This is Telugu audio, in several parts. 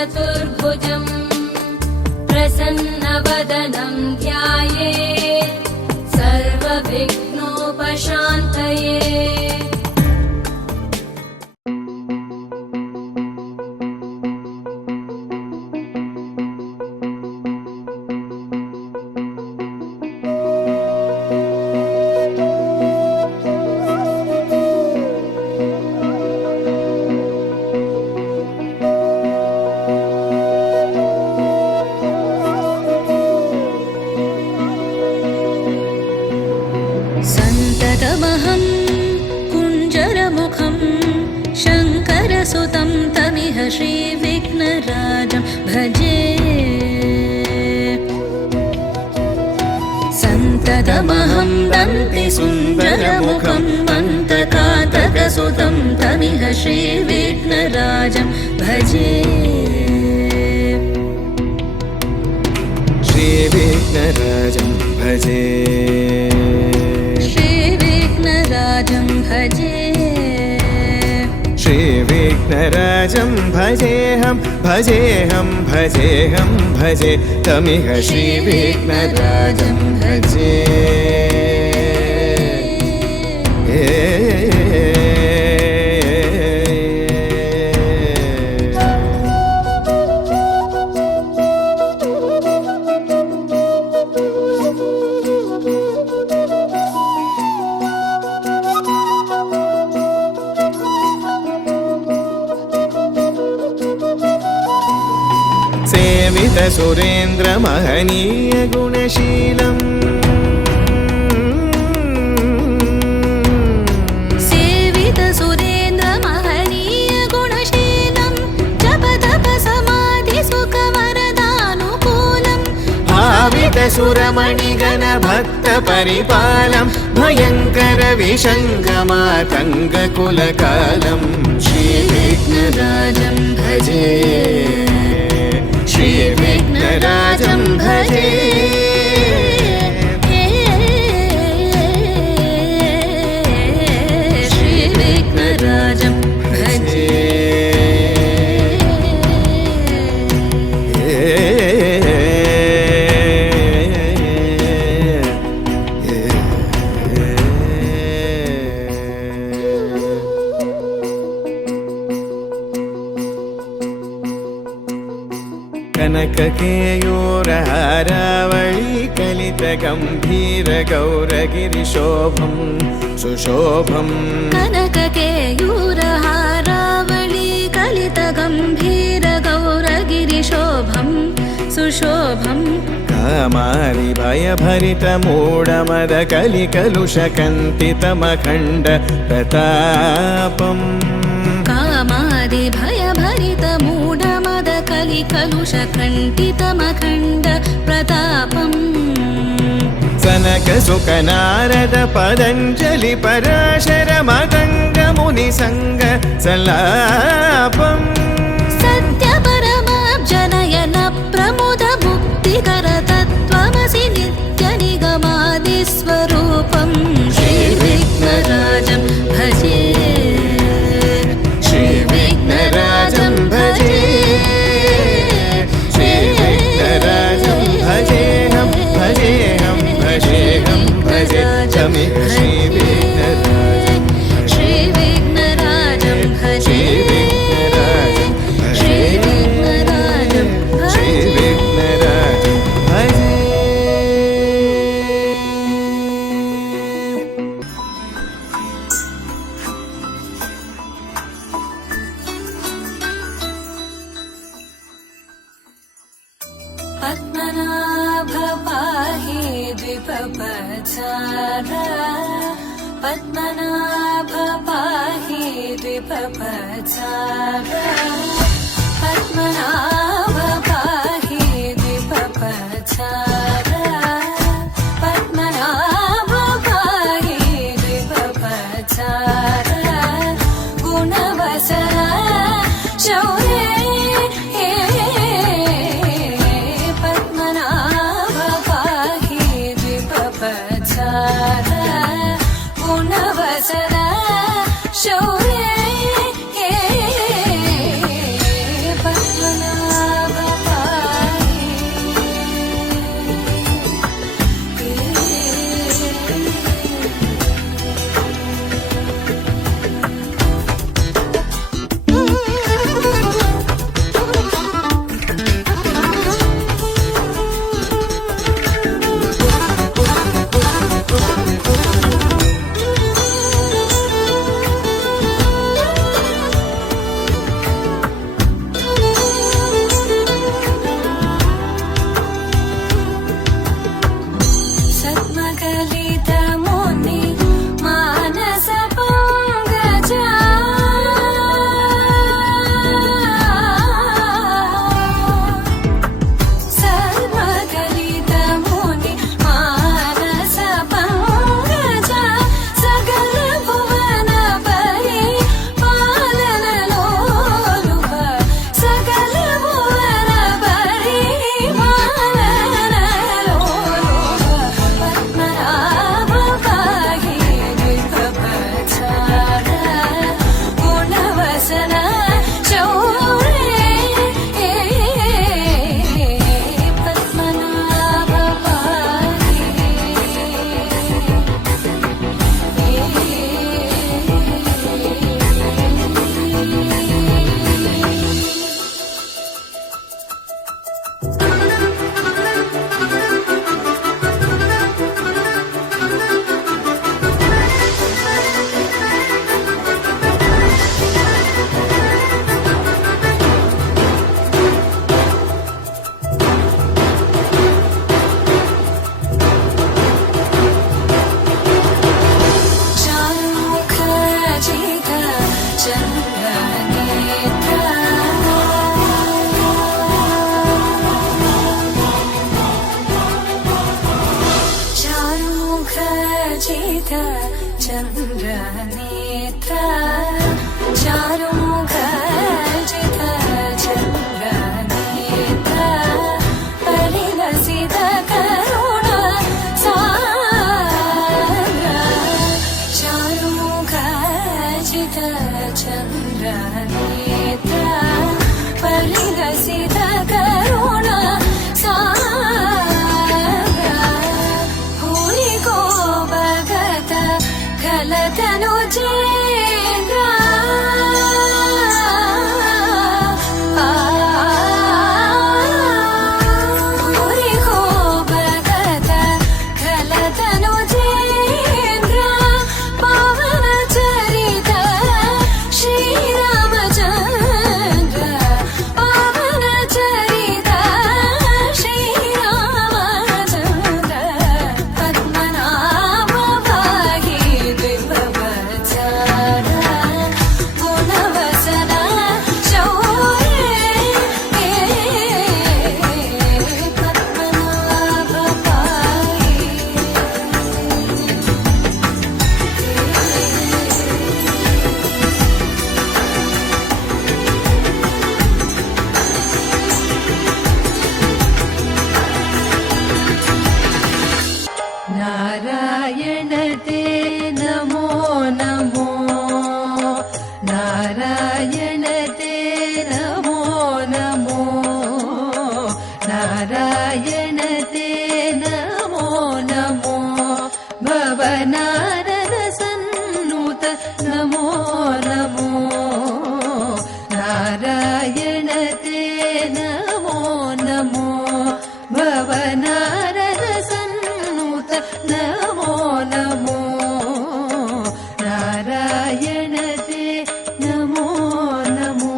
चतुर्भुजम् प्रसन्नवदनं ध्यायेत् सर्वविघ्नोपशान्तये। सन्ततमहं कुञ्जरमुखं शङ्करसुतं तमिह श्रीविघ्नराजं भजे। सन्ततमहं दन्तिसुन्दरमुखं मन्तकातकसुतं तमिह श्रीविघ्नराजं भजे। श्रीविघ्नराजं भजे, श्रीविघ्नराजं भजे, श्रीविघ्नराजं भजेऽहं भजेऽहं भजेऽहं भजे तमिह श्रीविघ्नराजं भजे। सेवित सुरेन्द्र महनीय गुणशीलम् सेवित सुरेन्द्र महनीय गुणशीलं जप तप समाधि सुख वरदानुकूलम् भावित सुरमणिगण भक्त परिपालं भयङ्कर विषङ्गमातङ्ग कुलकालं श्रीविघ्नराजं भजे, श्रीविघ्नराजं भजे। श्रीविघ्नराजं भजे। कनककेयूरहारावळी कलितगम्भीरगौरगिरिशोभं सुशोभं कनककेयूरहारावळी कलितगम्भीरगौरगिरिशोभं सुशोभं कामारि भयभरितमूढमदकलिकलुषकन्तितमखण्ड प्रतापम् कामादि भयभरितमूढमदकलिकलुषकण्टितमखण्ड प्रतापम् सनकसुकनारद पतञ्जलि पराशर मतङ्ग मुनिसङ्ग सल्लापम् सत्यपरमाब्जनयन प्रमुद मुक्तिकर तत्त्वमसि नित्यनिगमादिस्वरूपं श्रीविघ्नराजं भजे, श्रीविघ्नराजं भजे, श्रीविघ्नराजं भजेऽहं भजेऽहं भजेऽहं भजे तमिह श्रीविघ्नराजं, श्रीविघ्नराजं भजे, श्रीविघ्नराजं भजे, श्रीविघ्नराजं भजे। पद्मनाभ पाहि द्विपपचार पद्मनाभ पाहि द्विपपचार पद्मनाभ पाहि द्विपपचार पद्मनाभ पाहि द्विपपचार गुणवसर शौर्ये पद्मनाभ पाहि द्विपपचार गुणवसर शौर्ये पद्मनाभ నమో నమో భవనారద సన్నుత నమో నమో నారాయణ తే నమో నమో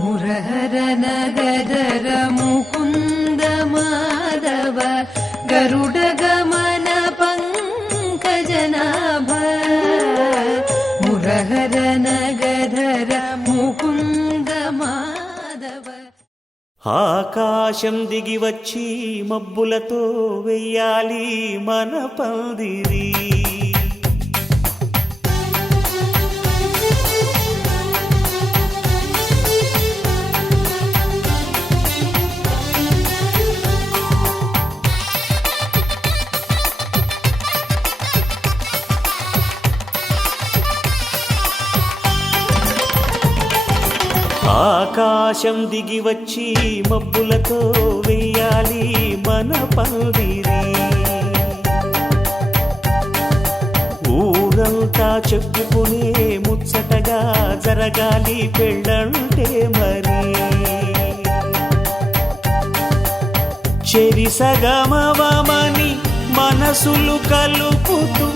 మురహర నగర ముకుంద మాధవ గరుడ గమన పంకజనాభ మురహర నగర ముకుంద మాధవ ఆకాశం దిగి వచ్చి మబ్బులతో వెయ్యాలి మన పందిరి ఆకాశం దిగి వచ్చి మబ్బులతో వెయ్యాలి మన పందిరి ఊరంతా చెప్పుకునే ముచ్చటగా జరగాలి పెళ్ళంటే మరి చెరిసగమవమని మనసులు కలుపుతూ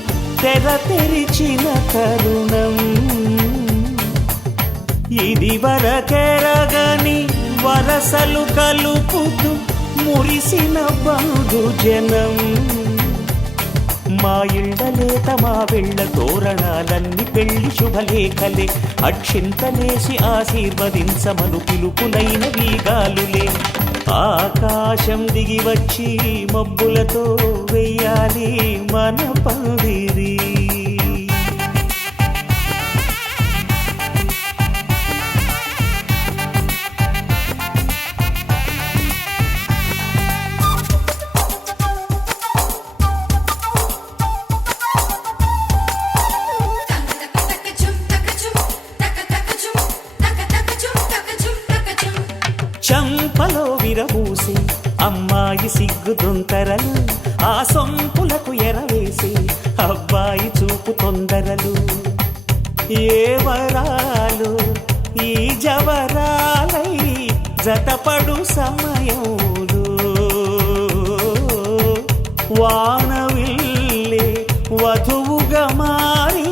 తెర తెరిచిన తరుణం ఇది వరకెరగని వరసలు కలుపుతూ మురిసిన బంధుజనం మా ఇళ్ళలేత మా వెళ్ళ తోరణాలన్నీ పెళ్లి శుభలేఖలే అక్షింతలేసి ఆశీర్వదించమను పిలుపులైన వీగాలులే ఆకాశం దిగి వచ్చి మబ్బులతో వెయ్యాలి మన పందిరి చంపలో విరబూసి అమ్మాయి సిగ్గుదొంతరలు ఆ సొంపులకు ఎరవేసి అబ్బాయి చూపు తొందరలు ఏ వరాలు ఈ జవరాలై జతపడు సమయంలో వానవిల్లే వధువుగా మారి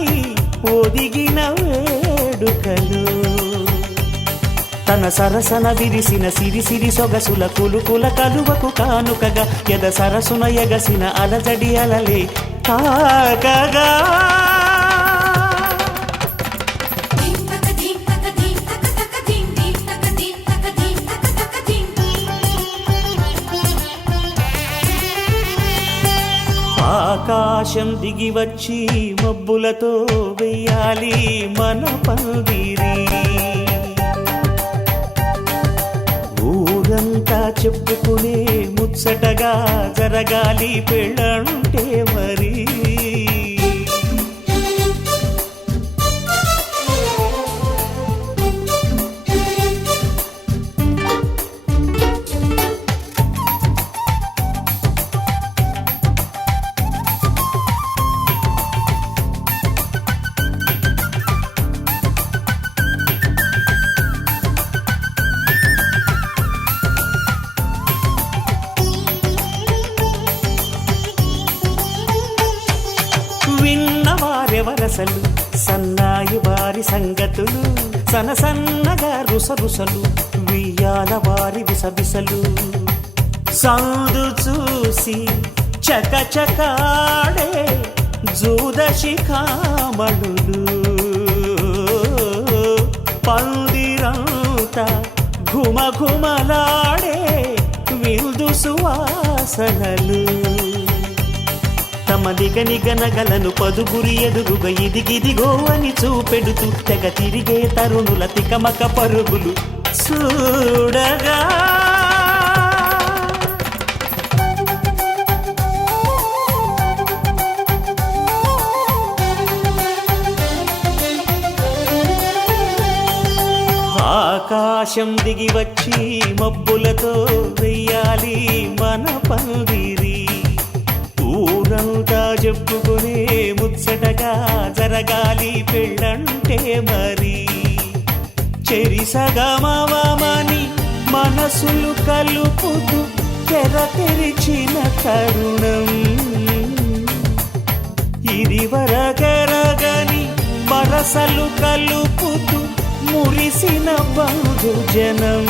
ఒదిగిన వేడుకలు తన సరసన విరిసిన సిరిసిరి సొగసుల కులుకుల కలువకు కానుకగా ఎద సరసున ఎగసిన అలజడి అలలే కాకగా ఆకాశం దిగి వచ్చి మబ్బులతో వెయ్యాలి మన పందిరి ఊరంతా చెప్పుకునే ముచ్చటగా జరగాలి పెళ్ళంటే మరి విన్నవారెవరసలు సన్నాయి వారి సంగతులు సనసన్నగా రుసరుసలు వియ్యాల వారి విసవిసలు సందు చూసి చకచకాడే జూదశిఖామణులు పందిరంతా ఘుమఘుమలాడే విందు సువాసనలు తమ నిగనిగనగలను పదుగురి ఎదురుగా ఇదిగిదిగో అని చూపెడుతూ తెగ తిరిగే తరుణుల తికమక పరుగులు చూడగా ఆకాశం దిగి వచ్చి మబ్బులతో వెయ్యాలి మన పందిరి. ఊరంతా చెప్పుకునే ముచ్చటగా జరగాలి పెళ్ళంటే మరి. చెరిసగమవమని మనసులు కలుపుతూ తెర తెరిచిన తరుణం. ఇది వరగరగని వరసలు కలుపుతూ మురిసిన బంధుజనం.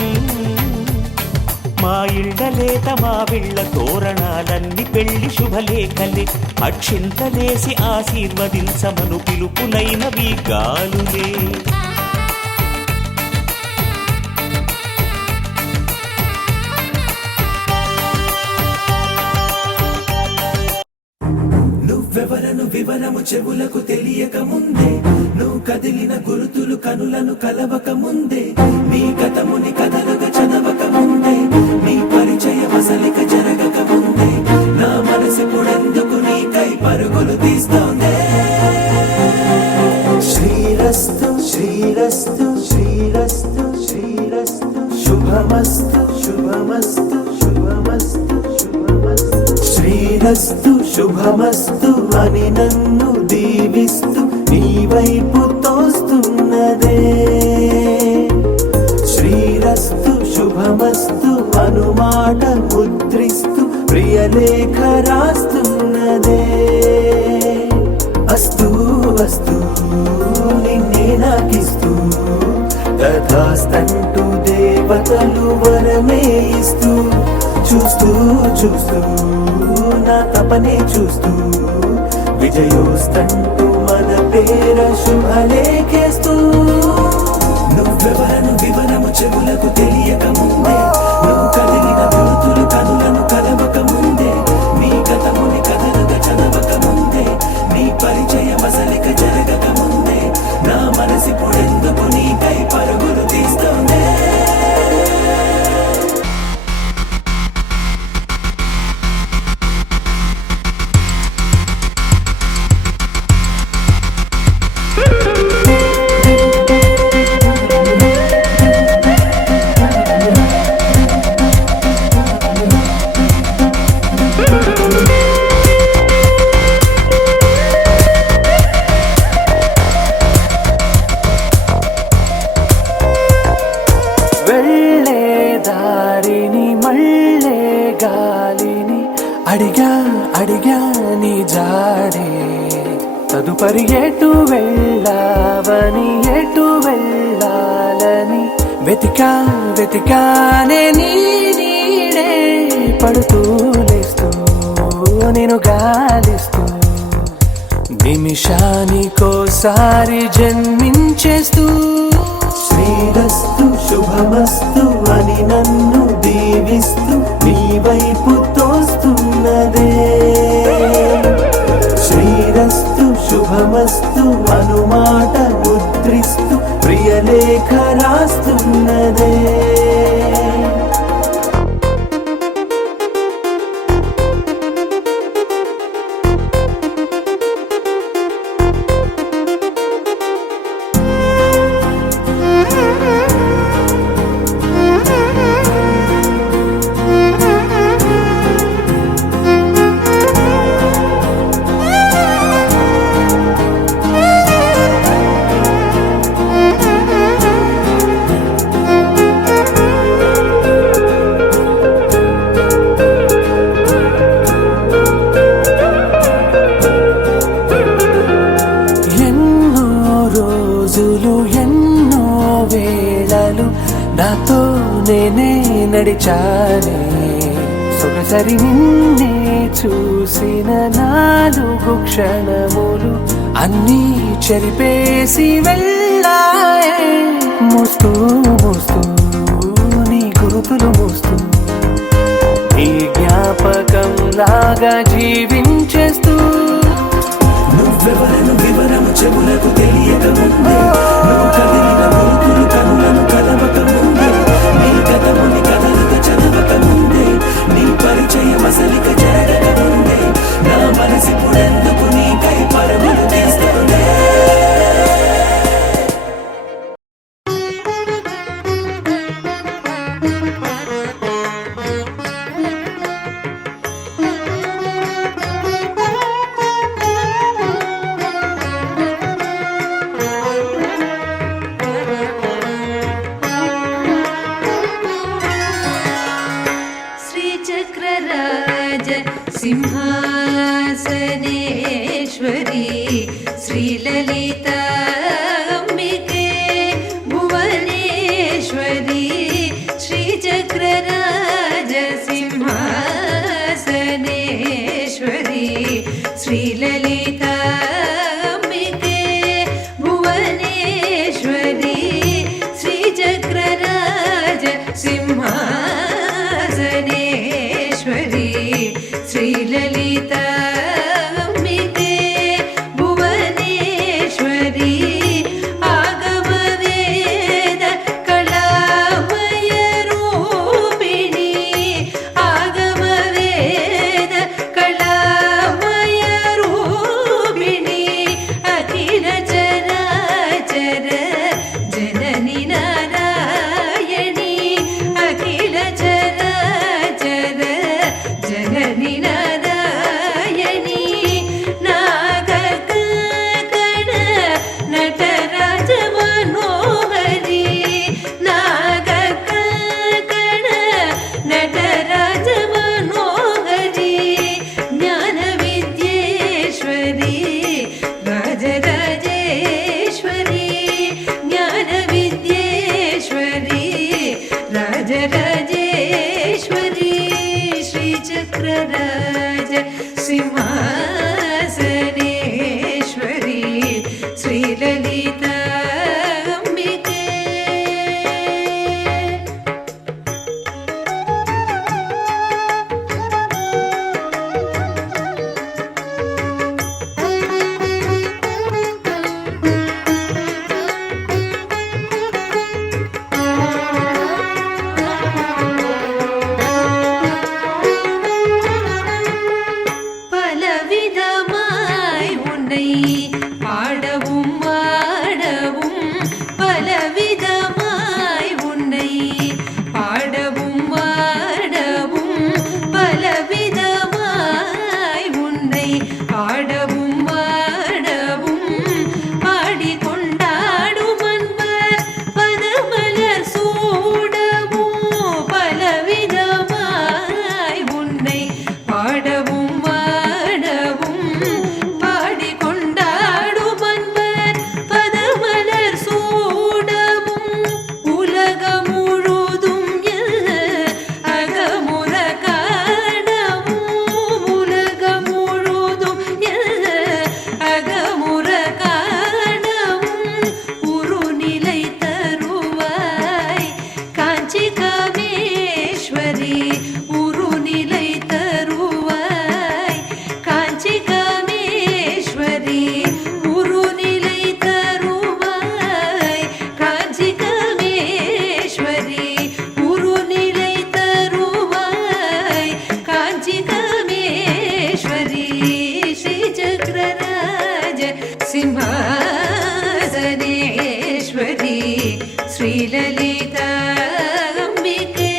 మా ఇళ్ళలేత మా విళ్ళ తోరణాలన్నీ పెళ్లి శుభలేఖలే. అక్షింతలేసి ఆశీర్వదించమను పిలుపులైనవి గాలులే. నువ్వెవరను వివరము చెవులకు తెలియక ముందే, నువ్వు కదిలిన గురుతులు కనులను కలవక ముందే, నీ గతముని కథలుగా చదవక ముందే, నీ పరిచయ మసలిక జరగక ముందే, నా మనసిప్పుడెందుకు నీకై పరుగులు తీస్తోందే. శ్రీరస్తు శ్రీరస్తు శ్రీరస్తు శ్రీరస్తు శుభమస్తు శుభమస్తు శుభమస్తు శుభమస్తు. శ్రీరస్తు శుభమస్తు అని నన్ను దీవిస్తూ నీ వైపు తోస్తున్నదే. శ్రీరస్తు శుభమస్తు అనుమాట ముద్రిస్తూ ప్రియలేఖ రాస్తున్నదే. అస్తు అస్తు నిన్నే నాకిస్తూ తథాస్తంటూ దేవతలు వరమే ఇస్తూ, చూస్తూ చూస్తూ నా తపనే చూస్తూ విజయోస్తంటూ మన పేర శుభలేఖేస్తూ. నువ్వెవరను వివరము చెవులకు తెలియక ముందే, నువ్వు కదిలిన గుర్తులు కనులను కలవక ముందే, నీ గతముని కథలుగా చదవక ముందే, నీ పరిచయ మసలిక జరగక ముందే, నా మనసిప్పుడెందుకు నీకై పరుగులు తీస్తోందే. వెళ్ళే దారిని మళ్ళే గాలిని అడిగా అడిగా నీ జాడే. తదుపరి ఎటు వెళ్ళావని ఎటు వెళ్ళాలని వెతికా వెతికానే నీ నీడే. పడుతూ లేస్తూ నేను గాలిస్తూ నిమిషానికోసారి జన్మించేస్తూ. శ్రీరస్తు శుభమస్తు అని నన్ను దీవిస్తూ నీ వైపు తోస్తున్నదే. శ్రీరస్తు శుభమస్తు అనుమాట ముద్రిస్తూ ప్రియలేఖ రాస్తున్నదే. నాతో నేనే నడిచానే. సొగసరి నిన్నే చూసిన 4 క్షణములు అన్నీ చెరిపేసి వెళ్ళాయే. మోస్తూ మోస్తూ నీ గురుతులు మోస్తూ ఈ జ్ఞాపకం లాగా జీవించేస్తూ. నువ్వెవరను వివరము చెవులకు తెలియక ముందే, నువ్వు కదిలిన గుర్తులు కనులను కలవక ముందే, నీ గతముని కథలుగా చదవక ముందే, నీ పరిచయ మసలిక జరగక ముందే, నా మనసిప్పుడెందుకు నీకై పరుగులు తీస్తోందే. श्रीचक्रराज सिंहासनेश्वरी श्रीललिता अम्बिके भुवनेश्वरी श्रीचक्रराज सिंहासनेश्वरी श्रीललिता अम्बिके भुवनेश्वरी श्रीचक्रराज सिंहासनेश्वरी श्रीललिता अम्बिके भुवनेश्वरी आगमवेद कलामय रूपिणी आगमवेद कलामय रूपिणी अखिल चराचर जननी नारायणी अखिल चराचर जननी नारायणी नागकण नटराज मनोहरी नागकण नटराज मनोहरी ज्ञानविद्येश्वरी राजराजेश्वरी ज्ञानविद्येश्वरी राजराजेश्वरी श्रीचक्रराज सिंहासनेश्वरी श्रीललिता अम्बिके பலவிதமாய் உன்னை பாடவும் ஆடவும் பலவிதமாய் உன்னை பாடவும் ஆடவும் பலவிதமாய் உன்னை பாடவும் ஆடவும் பாடிக்கொண்டாடும் அன்பர் பதமலர் சூடவும் பலவிதமாய் உன்னை பாடவும் ஆடவும் பாடிக்கொண்டாடும் அன்பர் பதமலர் சூடவும் உலகம் முழுதும் அகமுற காணவும் உலகம் முழுதும் அகமுற காணவும் உருநிலை தருவாய் காஞ்சி காமேஸ்வரி உருநிலை தருவாய் காஞ்சி காமேஸ்வரி உருநிலை தருவாய் காஞ்சி காமேஸ்வரி உருநிலை தருவாய் காஞ்சி காமேஸ்வரி श्रीचक्रराज सिंहासनेश्वरी श्रीललिता अम्बिके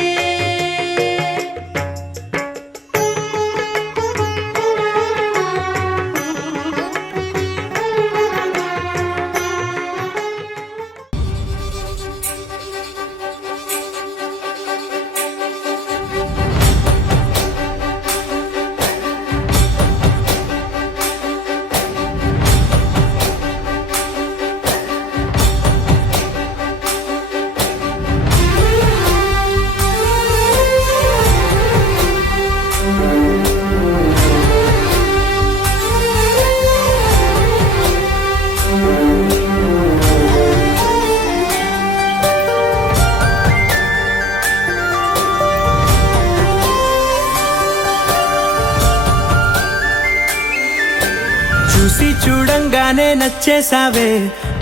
చూసి చూడంగానే నచ్చేసావే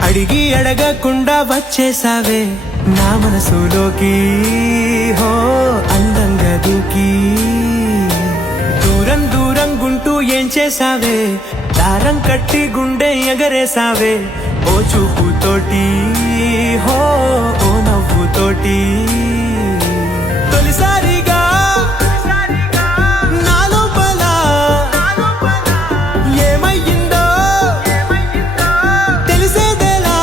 అడిగి అడగకుండా వచ్చేసావే నా మనసులోకి హో అందంగా దూకి దూరం దూరం గుంటూ ఏం చేసావే దారం కట్టి గుండె ఎగరేసావే ఓ చూపుతోటి హో ఓ నవ్వుతోటి తొలిసారిగా నా లోపల ఏమయ్యిందో తెలిసేదేలా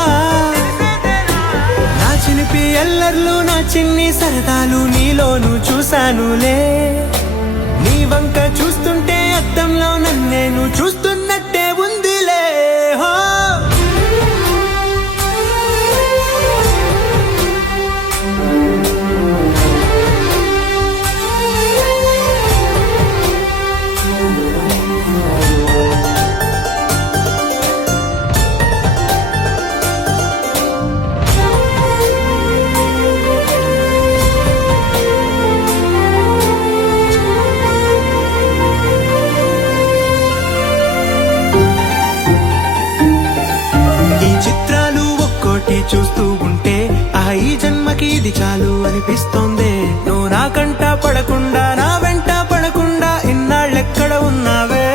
నా చిలిపి ఎల్లర్లు నా చిన్ని సరదాలు నీలోను చూశానులే నాకి ఇది చాలు అనిపిస్తోంది. నువ్వు నా కంట పడకుండా నా వెంట పడకుండా ఇన్నాళ్ళెక్కడ ఉన్నావే?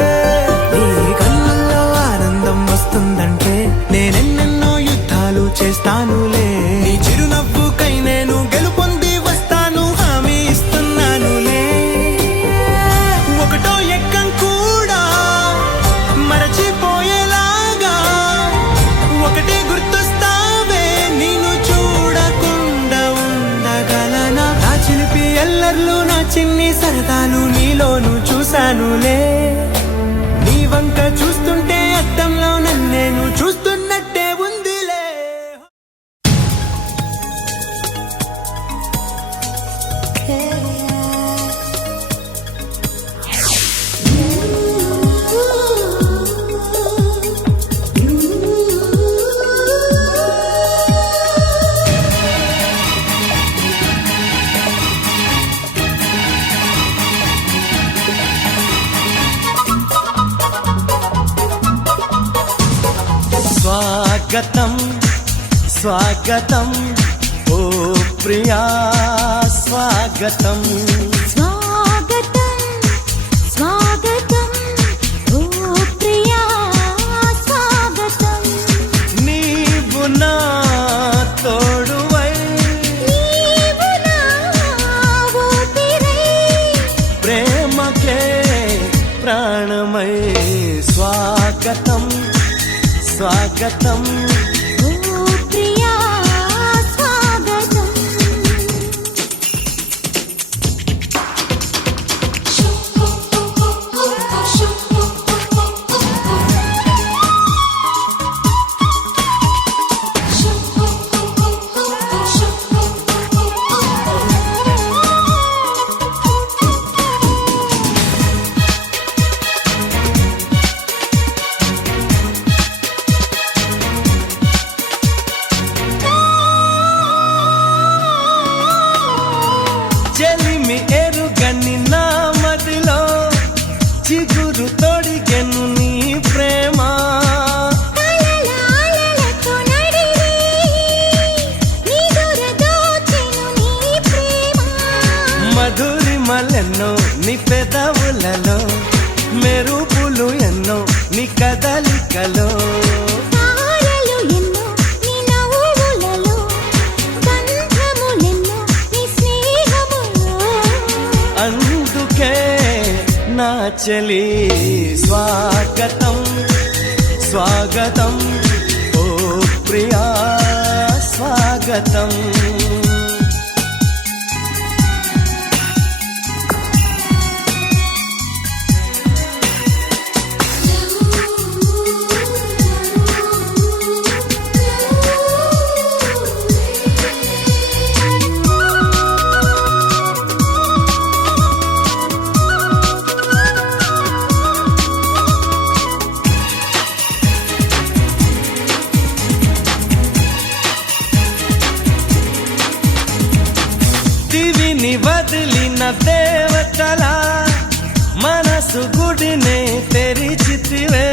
నీ కళ్ళల్లో ఆనందం వస్తుందంటే నేనెన్నెన్నో యుద్ధాలు చేస్తానులే. నీ చిరునవ్వుకై నేను గెలుపొంది వస్తాను, హామీ ఇస్తున్నానులే. ఒకటో ఎక్కం కూడా మరచిపోయేలాగా ఒకటే గుర్తొస్తావే, నేను చూడకుండా ఉండగలనా? నా చిలిపి ఎల్లర్లు నా చిన్ని సరదాలు నీలోను చూశానులే. నీ వంక చూస్తుంటే అద్దంలో నన్నేను చూస్తున్నట్టే ఉందిలే. స్వాగతం స్వాగతం ఓ ప్రియా స్వాగతం. స్వాగతం స్వాగతం ఓ ప్రియా స్వాగతం. నీవు నా తోడువై నీవు నా ఊపిరై ప్రేమకే ప్రాణమై. స్వాగతం స్వాగతం ఓ ప్రియా స్వాగతం. చెలిమి ఎరుగని నా మదిలో చిగురు తొడిగెను నీ ప్రేమ. కలలాలలతో నడిరే నిదుర దోచెను నీ ప్రేమ. మధురిమలెన్నో నీ పెదవులలో, మెరుపులు ఎన్నో నీ కదలికలో. తారలు ఎన్నో నీ నవ్వులలో, బంధములెన్నో నీ స్నేహములో. అందుకే నా చెలి స్వాగతం స్వాగతం ఓ ప్రియా స్వాగతం. దివిని వదిలిన దేవతలా మనసు గుడినే తెరిచితివే.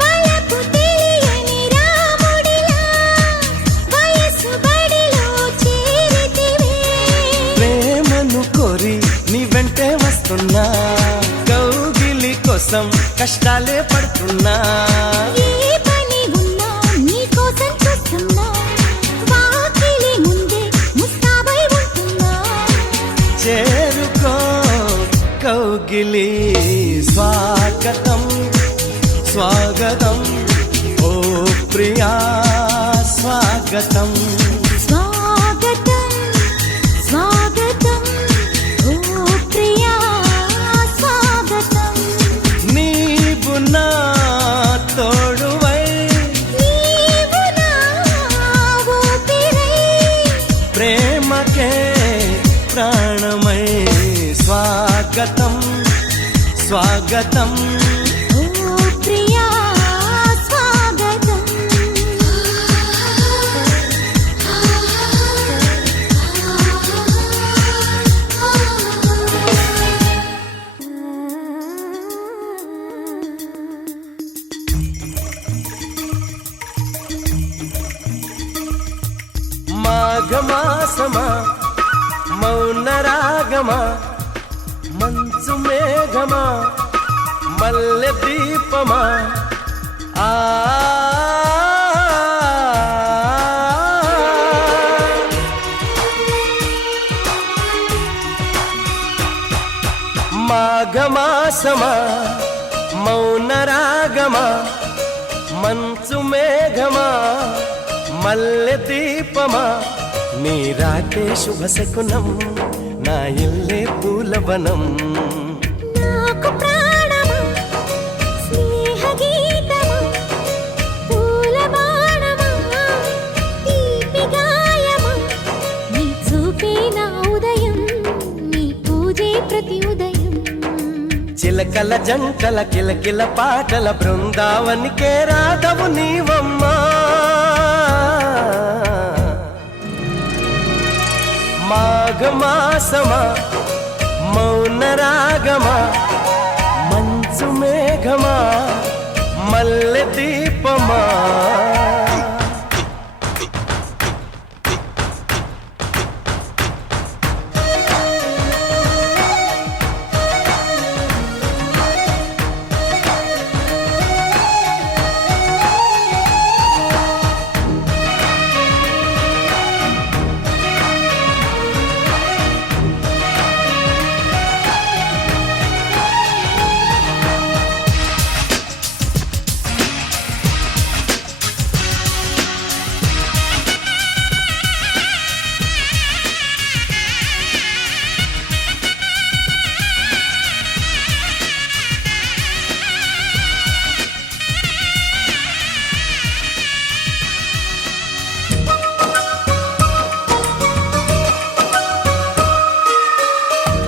వలపు తెలియని రాముడిలా వయసు బడిలో చేరితివే. ప్రేమను కోరి నీ వెంటే వస్తున్నా, కౌగిలి కోసం కష్టాలే పడుతున్నా. ఏ పని ఉన్నా నీ కోసం చూస్తున్నా, వాకిలి ముందే ముస్తాబై ఉంటున్నా. చేరుకో కౌగిలి. స్వాగతం స్వాగతం ఓ ప్రియా స్వాగతం. స్వాగతం స్వాగతం ఓ ప్రియా స్వాగతం. నీవు నా తోడువై నీవు నా ఊపిరై ప్రేమకే ప్రాణమై. స్వాగతం స్వాగతం ఓ ప్రియా స్వాగతం. మాఘమాస మాఘమాసమా మౌన రాగమా మంచు మేఘమా మల్లె దీపమా ఆ మాఘమాసమా మౌన రాగమా మంచు మేఘమా మల్లె దీపమా నీ రాకే శుభ శకునం నా ఇల్లే పూలవనం నాకు ప్రాణమా స్నేహ గీతమా పూల బాణమా తీపి గాయమా నీ చూపే నా ఉదయం నీ పూజే ప్రతి ఉదయం చిలకల జంటల కిలకిల పాటల బృందావనికే రాధవు నీవమ్మా మాఘమాసమా మౌన రాగమా మంచు మేఘమా మల్లె దీపమా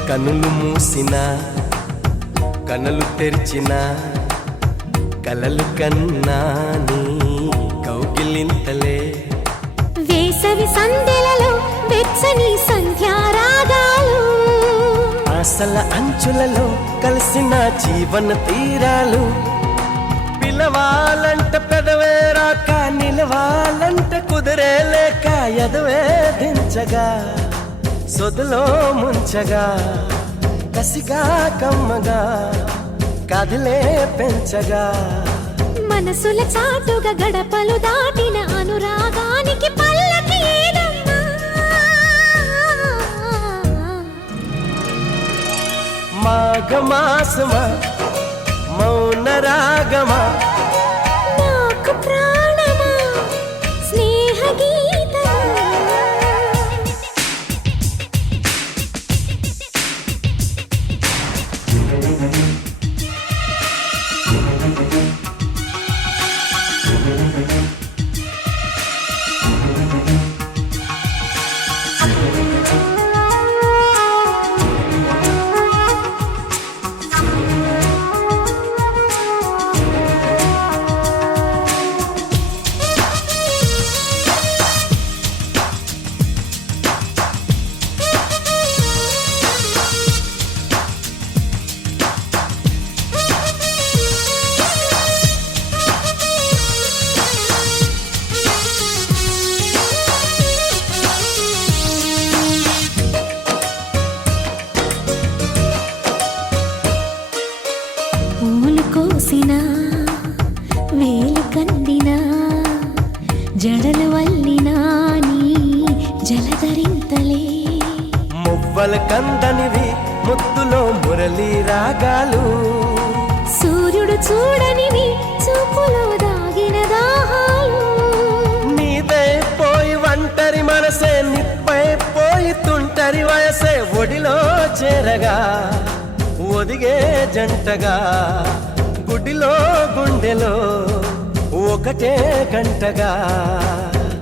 కనులు మూసిన కనులు తెరిచిన కలలు కన్నా నీ కౌగిలింతలే వేసవి సందెలలో వెచ్చని సంధ్యారాగాలు ఆశల అంచులలో కలిసిన జీవన తీరాలు పిలవాలంట పెదవే రాక నిలవాలంట కుదిరే లేక ఎదవే దించగా సొదలో ముంచగా కసిగా కమ్మగా కదిలే పెంచగా మనసుల చాటుగా గడపలు దాటిన అనురాగానికి పల్లకి ఏదమ్మా మాఘమాసమా మౌన రాగమా నాకు ప్రాణమా స్నేహ గీతమా పూలు కోసిన వేలు కందిన జడలు వల్లినా నీ జలధరింతలే మువ్వల కందనివి ముద్దులో మురళి రాగాలు సూర్యుడు చూడనివి చూపులో దాగిన దాహాలు నీదే పోయి ఒంటరి మనసే నిప్పై పోయి తుంటరి వయసే ఒడిలో చేరగా ఒదిగే జంటగా గుడిలో గుండెలో ఒకటే గంటగా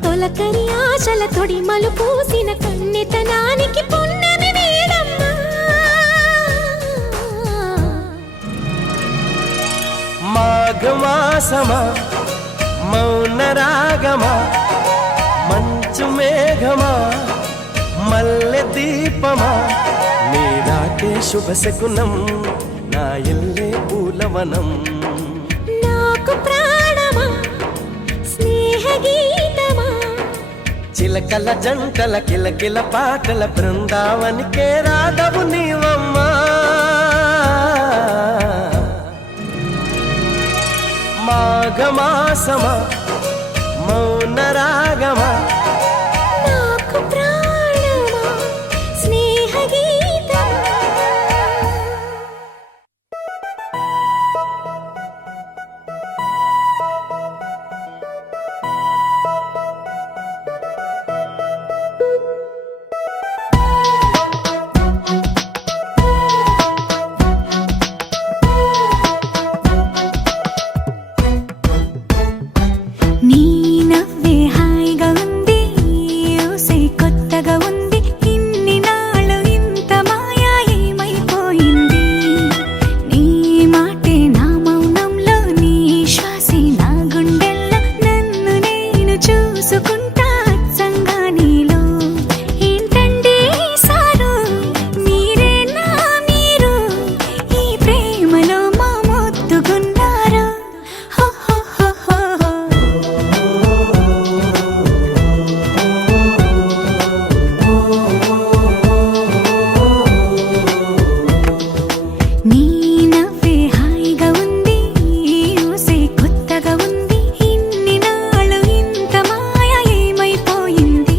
తొలకరి ఆశల తొడిమలు పూసిన కన్నెతనానికి పున్నమి వేడమ్మా మాఘమాసమా మౌన రాగమా మంచు మేఘమా మల్లె దీపమా నీ రాకే శుభ శకునం నా ఇల్లే పూలవనం నాకు ప్రాణమా స్నేహ గీతమా చిలకల జంటల కిలకిల పాటల బృందావనికే రాధవు నీవమ్మా మాఘమాసమా మౌన రాగమా నాకు ప్రాణమా స్నేహగీతమా నీ నవ్వే హాయిగా ఉంది ఊసే కొత్తగా ఉంది ఇన్ని నాళ్ళు ఇంత మాయా ఏమైపోయింది నీ మాటే నా మౌనంలో నీ శ్వాసే నా గుండెల్లో నన్ను నేను చూసుకుంటా అచ్చంగా నీలో ఏంటండి సారు మీరే నా మీరు ఈ ప్రేమలో మా మొత్తుకున్నారు హో హో హో హో హో. నీ నవ్వే హాయిగా ఉంది ఊసే కొత్తగా ఉంది ఇన్ని నాళ్ళు ఇంత మాయ ఏమైపోయింది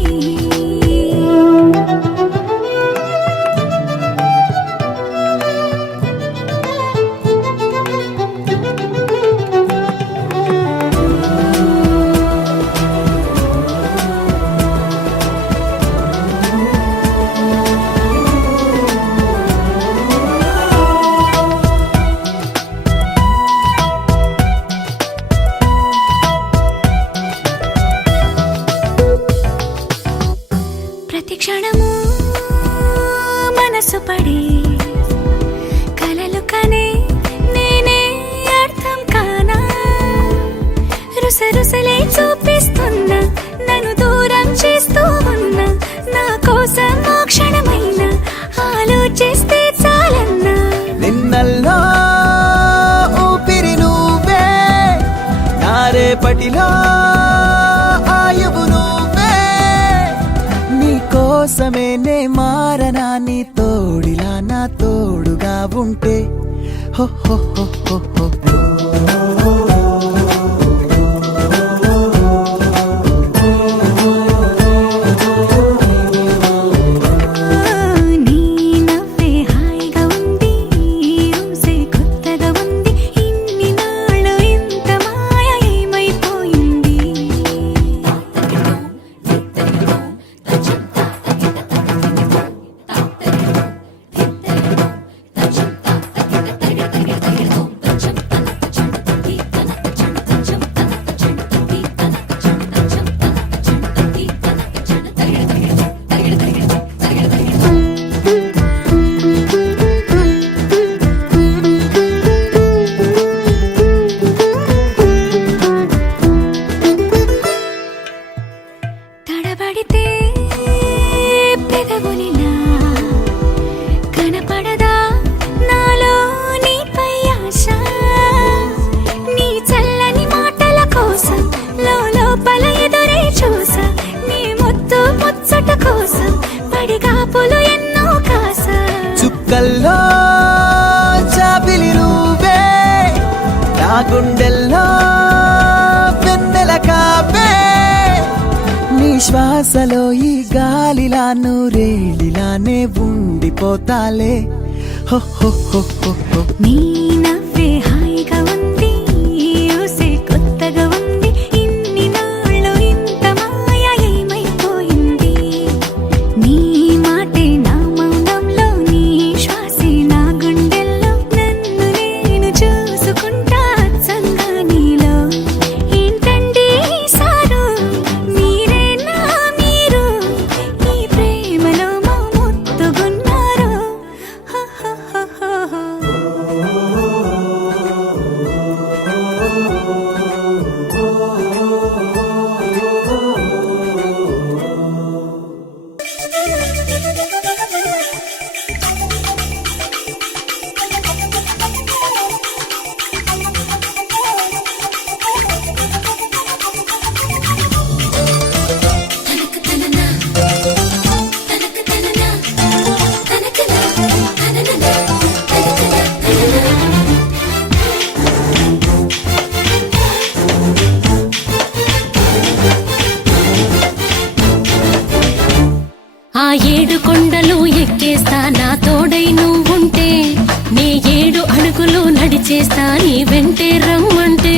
ప్రతి క్షణము మనసు పడే కలలు కనే నేనే అర్థం కానా రుసరుసలే చూపిస్తున్నా నన్ను దూరం చేస్తూ ఉన్నా నా కోసం ఆ క్షణమైన ఆలోచిస్తే చాలన్నా నిన్నల్లో ఊపిరి నువ్వే నా రేపటిలో ఆయువు నువ్వే నీ కోసమే నే మారనా నీ తోడిలా నా తోడుగా ఉంటే హో హో హో హో హో. నీ నవ్వే హాయిగా ఉంది ఊసే కొత్తగా ఉంది ఇన్ని నాళ్ళు ఇంత మాయ ఏమైపోయింది తడబడితే పెదవులిలా కనపడదా నాలో నీపై ఆశ నీ చల్లని మాటల కోసం లోపల ఎదురే చూసా నీ ముద్దు ముచ్చట కోసం పడిగాపులు ఎన్నో కాసా చుక్కల్లో చాపిలి నువ్వే నా గుండెల్లో వెన్నెల కాపే నీ శ్వాసలో ఈ గాలిలా నూరేలిలానే ఉండిపోతాలే హో హో హో హో హో. నీ నవ్వే హాయిగా ఉంది ఊసే కొత్తగా ఉంది ఇన్ని నాళ్ళు ఇంత మాయ ఏమైపోయింది నీ మాటే నా మౌనంలో నీ శ్వాసే నా గుండెల్లో నన్ను నేను చూసుకుంటా అచ్చంగా నీలో ఏంటండి సారు మీరే నా మీరు ఈ ప్రేమలో మా మొత్తుకున్నారు హో హో హో హో హో. నడిచేస్తా నీ వెంటే రమ్మంటే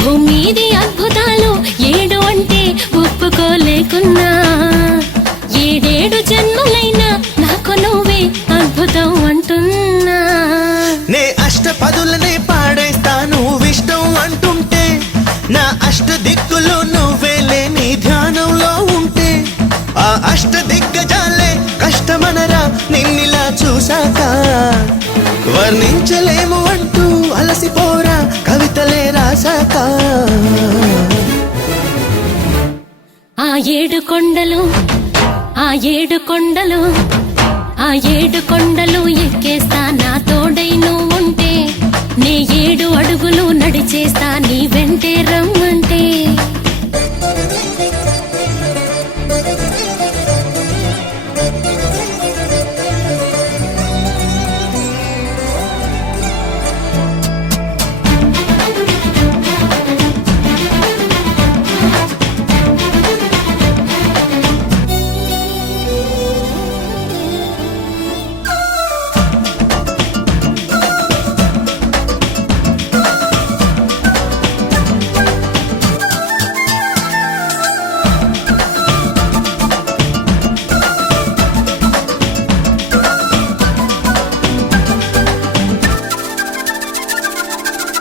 భూమిది అద్భుతాలు 7 అంటే ఒప్పుకోలేకున్నా 7 జన్మలైనా నాకు నువ్వే అద్భుతం అంటున్నా నే అష్టపదులనే పాడేస్తాను ఇష్టం అంటుంటే నా అష్ట దిక్కులు నువ్వేలే నీ ధ్యానంలో ఉంటే ఆ అష్ట దిగ్గజాలే కష్టమనరా నిన్నిలా చూసాక వర్ణించలేము అంటూ అలసిపోరా కవితలే రాసాక ఆ 7 కొండలు ఆ 7 కొండలు ఆ 7 కొండలు ఎక్కేస్తా నా తోడై నువ్వుంటే నే 7 అడుగులు నడిచేస్తా నీ వెంటే రమ్మంటే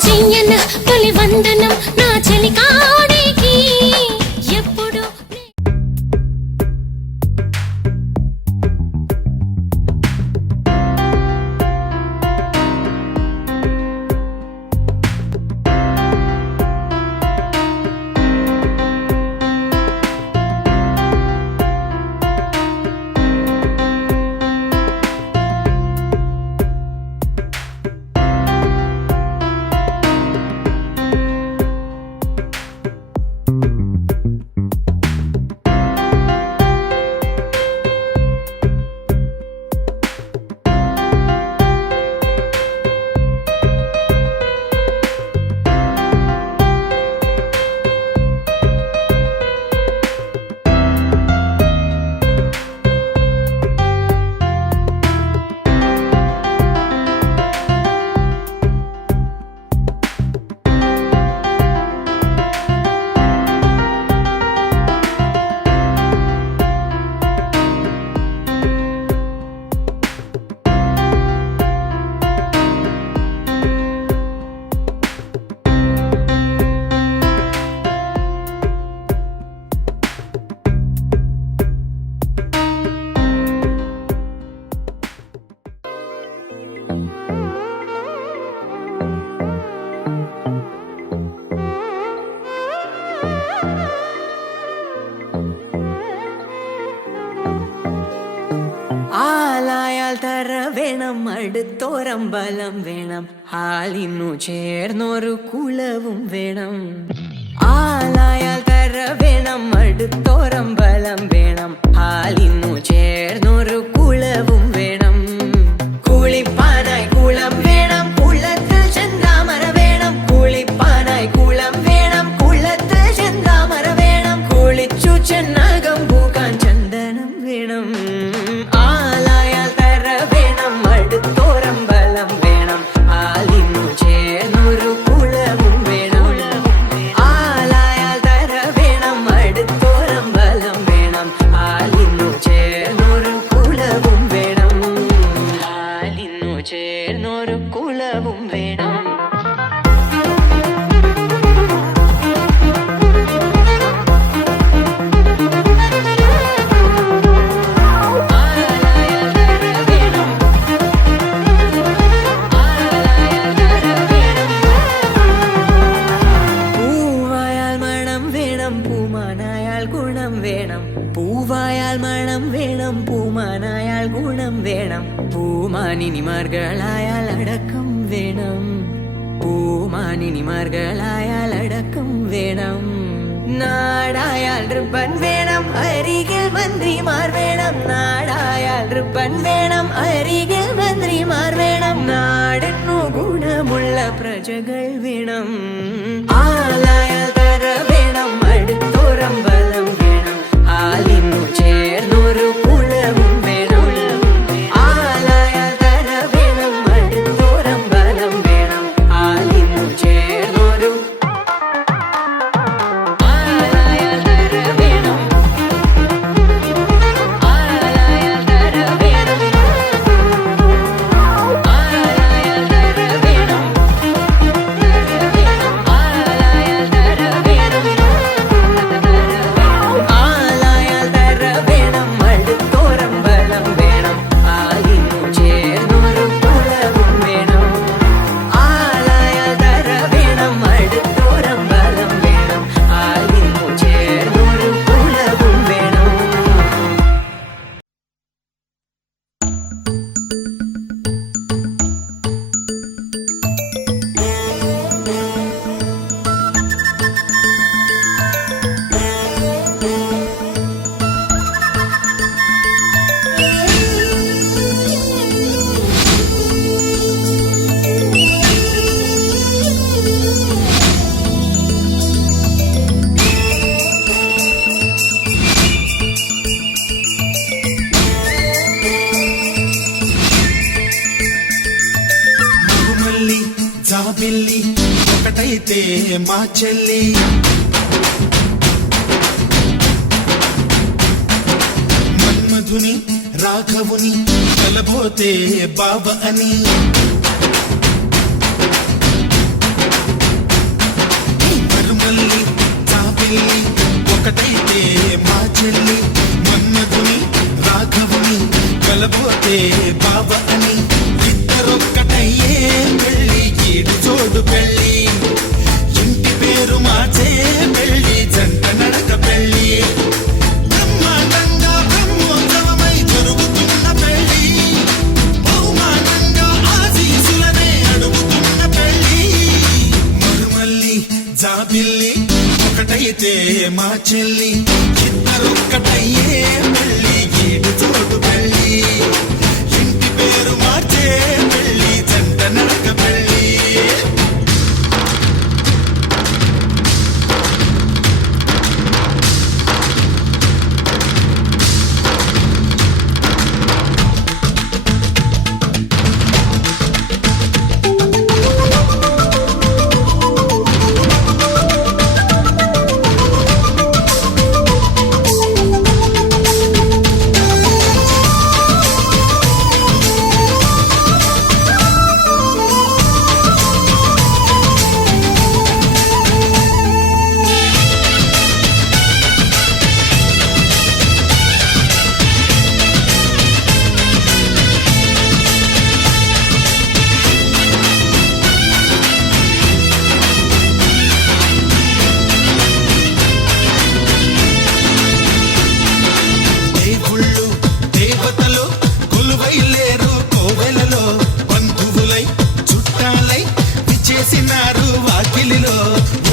చెయ్యన తొలి వందనం నా చెలికాడికి ఎప్పుడు ആലായാൽ തര വേണം അടുത്തോരമ്പലം വേണം ആളിന്നു ചേർന്നൊരു കുലവും വേണം ആലായാൽ തര വേണം അടുത്തോരമ്പലം വേണം ആളിന്നു ചേർന്നൊരു കുലവും വേണം കുളിപ്പാനായി കുളം വേണം കുളത്തിൽ ചെന്താമര വേണം കുളിപ്പാനായി കുളം വേണം കുളത്തിൽ ചെന്താമര വേണം കുളിച്ചു ചെന്നകം പൂക്കാൻ ചന്ദനം വേണം ആലായാൽ തര വേണം അടുത്തോരമ്പലം വേണം ആലിന്നു ചേർന്നൊരു കുളവും വേണം ആലായാൽ തര വേണം അടുത്തോരമ്പലം വേണം ആലിന്നു ചേർന്നൊരു കുളവും വേണം ആലിന്നു ചേർന്നൊരു കുളവും വേണം പൂവായാൽ മണം വേണം പൂമാനായാൽ ഗുണം വേണം പൂമാനിനിമാർകളായാൽ അടക്കം വേണം പൂമാനിനിമാർകളായാൽ അടക്കം വേണം നാടായാൽ റിപ്പൻ വേണം അരികിൽ മന്ത്രിമാർ വേണം നാടായാൽ റിപ്പൻ വേണം അരികിൽ മന്ത്രിമാർ വേണം നാടിനു ഗുണമുള്ള പ്രജകൾ വേണം ആലായാൽ തര വേണം അടുത്തോരമ്പലം വേണം ആലിന്നു ചേർന്നൊരു കുളവും വേണം ആലായാൽ തര വേണം അടുത്തോരമ്പലം വേണം జాబిల్లి ఒకటైతే మా చెల్లి మన్మధుని రాఘవుని కలబోతే బావ అని మరుమల్లి జాబిల్లి ఒకటైతే మా చెల్లి మన్మధుని రాఘవుని కలబోతే బావ అని ఇద్దరొక్కటయ్యే పెళ్ళి ఈడు జోడు పెళ్ళి ఇంటి పేరు మార్చే పెళ్ళి జంట నడక పెళ్ళి బ్రహ్మాండంగా బ్రహ్మోత్సవమై జరుగుతున్న పెళ్ళి బహుమానంగా ఆశీసులనే అడుగుతున్న పెళ్ళి మరుమల్లి జాబిల్లి ఒకటైతే మా చెల్లి ఇద్దరొక్కటయ్యే పెళ్ళి ఈడు జోడు పెళ్ళి ఇంటి పేరు మార్చే పెళ్ళి జంట నడక పెళ్ళి దేవుళ్ళు దేవతలు కొలువై లేరు కోవెలలో బంధువులై చుట్టాలై విచ్చేసినారు వాకిలిలో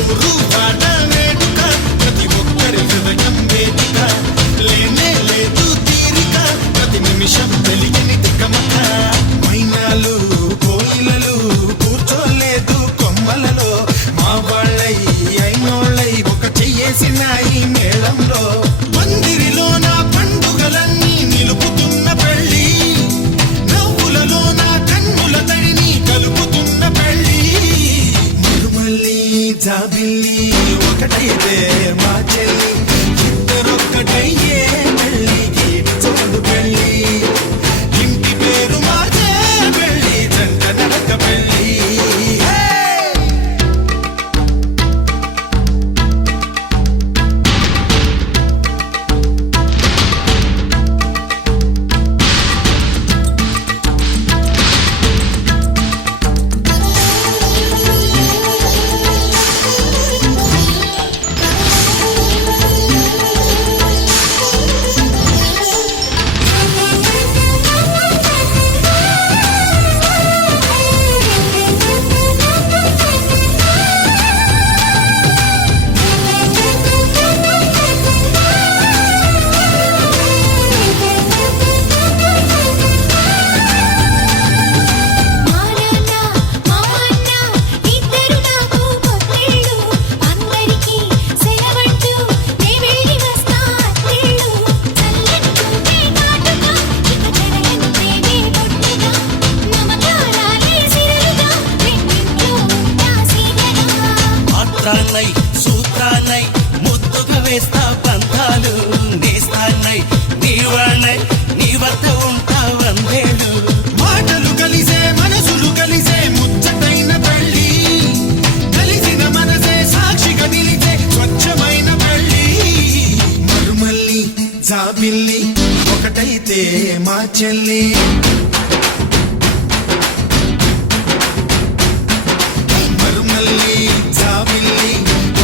ఊరు పాట వేడుక ప్రతి ఒక్కరి హృదయం వేదిక లేనే లేదు తీరిక ప్రతి నిమిషం తెలియని తికమక మైనాలు కోయిలలు కూర్చోలేదు కొమ్మలలో మా వాళ్ళై అయినోళ్ళై ఒక చెయ్యేసినాయి మేళంలో మందిరిలో నా పండుగలన్నీ నిలుపుతున్న పెళ్ళి నవ్వులలో నా కన్నుల తడిని కలుపుతున్న పెళ్ళి మరుమల్లి జాబిల్లి ఒకటైతే మా చెల్లి ఇద్దరొక్కటయ్యే పెళ్ళి ఈడు జోడు పెళ్ళి ఇంటి పేరు మార్చే పెళ్ళి జంట నడక పెళ్ళి మానన్న మామన్న ఇద్దరు నాకు పొత్తిళ్ళు అందరికీ సెలవంటూ నే వెళ్ళి వస్తా అత్తిళ్ళు చల్లెత్తుకే కాటుగా ఇక జడయంతేనే బొట్టుగా మమకారాలే సిరలుగా రెండింట్లో ఉంటా సీదగా పాత్రాన్నై సూత్రాన్నై ముద్దుగా వేస్తా బంధాలు నేస్తాన్నై నీవాణ్ణై నీ వద్ద ఉంటా వందేళ్ళు మాటలు కలిసే మనసులు కలిసే ముచ్చటైన పెళ్ళి కలిసిన మనసే సాక్షిగా నిలిచే స్వచ్ఛమైన పెళ్ళి మరుమల్లి జాబిల్లి ఒకటైతే మా చెల్లి మరుమల్లి జాబిల్లి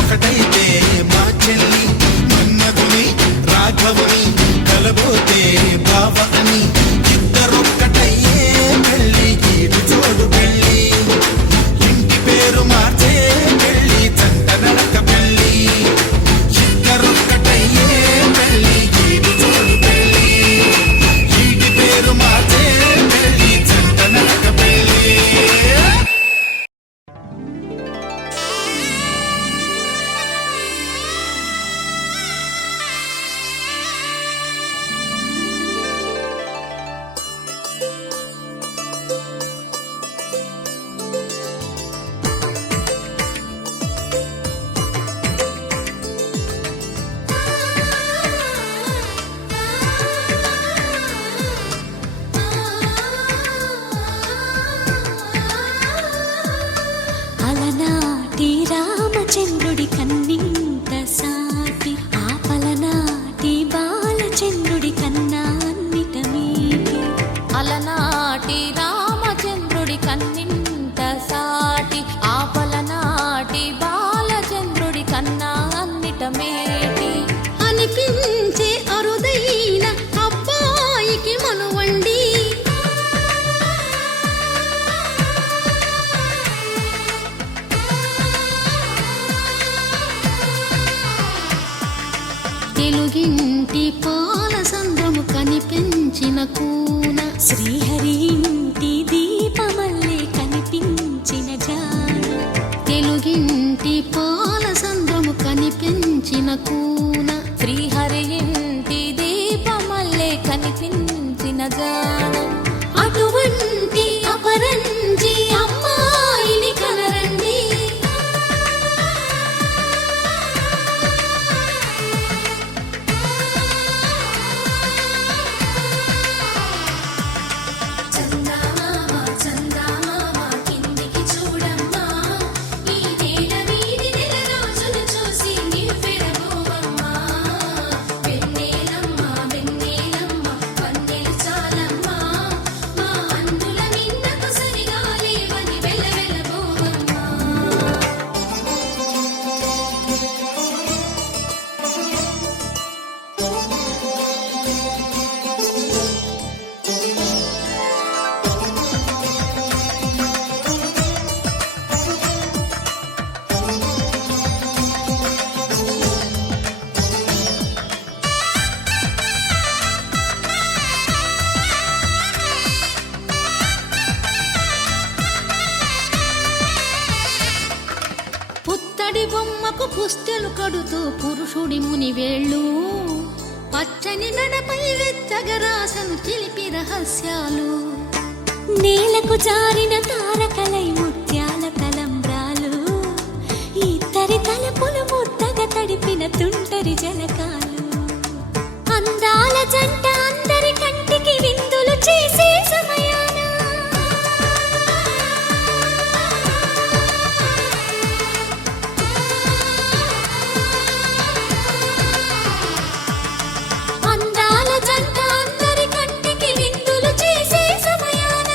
ఒకటైతే మా చెల్లి మన్మధుని రాఘవుని కలబోతే బావ అని ఇద్దరొక్కటయ్యే పెళ్ళి ఈడు జోడు పెళ్ళి ఇంటి పేరు మార్చే పెళ్ళి జంట నడక పెళ్ళి ఇద్దరొక్కటయ్యే పెళ్ళి ఈడు జోడు పెళ్ళి ఇంటి పేరు మార్చే తెలుగింటి పాల సంద్రము కనిపించిన కూన శ్రీహరి ఇంటి దీపమల్లే కనిపించిన జాన తెలుగింటి పాల సంద్రము కనిపించిన కూన శ్రీహరి ఇంటి దీపమల్లే కనిపించిన జాన అటువంటి అపరంజి అమ్మాయిని కనరండి చందమామ చందమామ కిందికి చూడమ్మా ఈ నేల వీడి నెల రోజులు చూసి నివ్వెరబోవమ్మా వెన్నెలమ్మ వెన్నెలమ్మ వన్నెలు చాలమ్మా మా అందుల మిన్నకు సరిగా లేవని వెలవెలబోవమ్మా పుత్తడి బొమ్మకు పుస్తెలు కడుతూ పురుషుడి ముని వేళ్ళు పచ్చని గడపై వెచ్చగరాసను చిలిపి రహస్యాలు నేలకు జారిన తారకలై ముత్యాల తలంబ్రాలు ఇద్దరి తలపులు ముద్దగా తడిపిన తుంటరి జలకాలు అందాల జంట అందరి కంటికి విందులు చేసే సమయాన అందాల జంట అందరి కంటికి విందులు చేసే సమయాన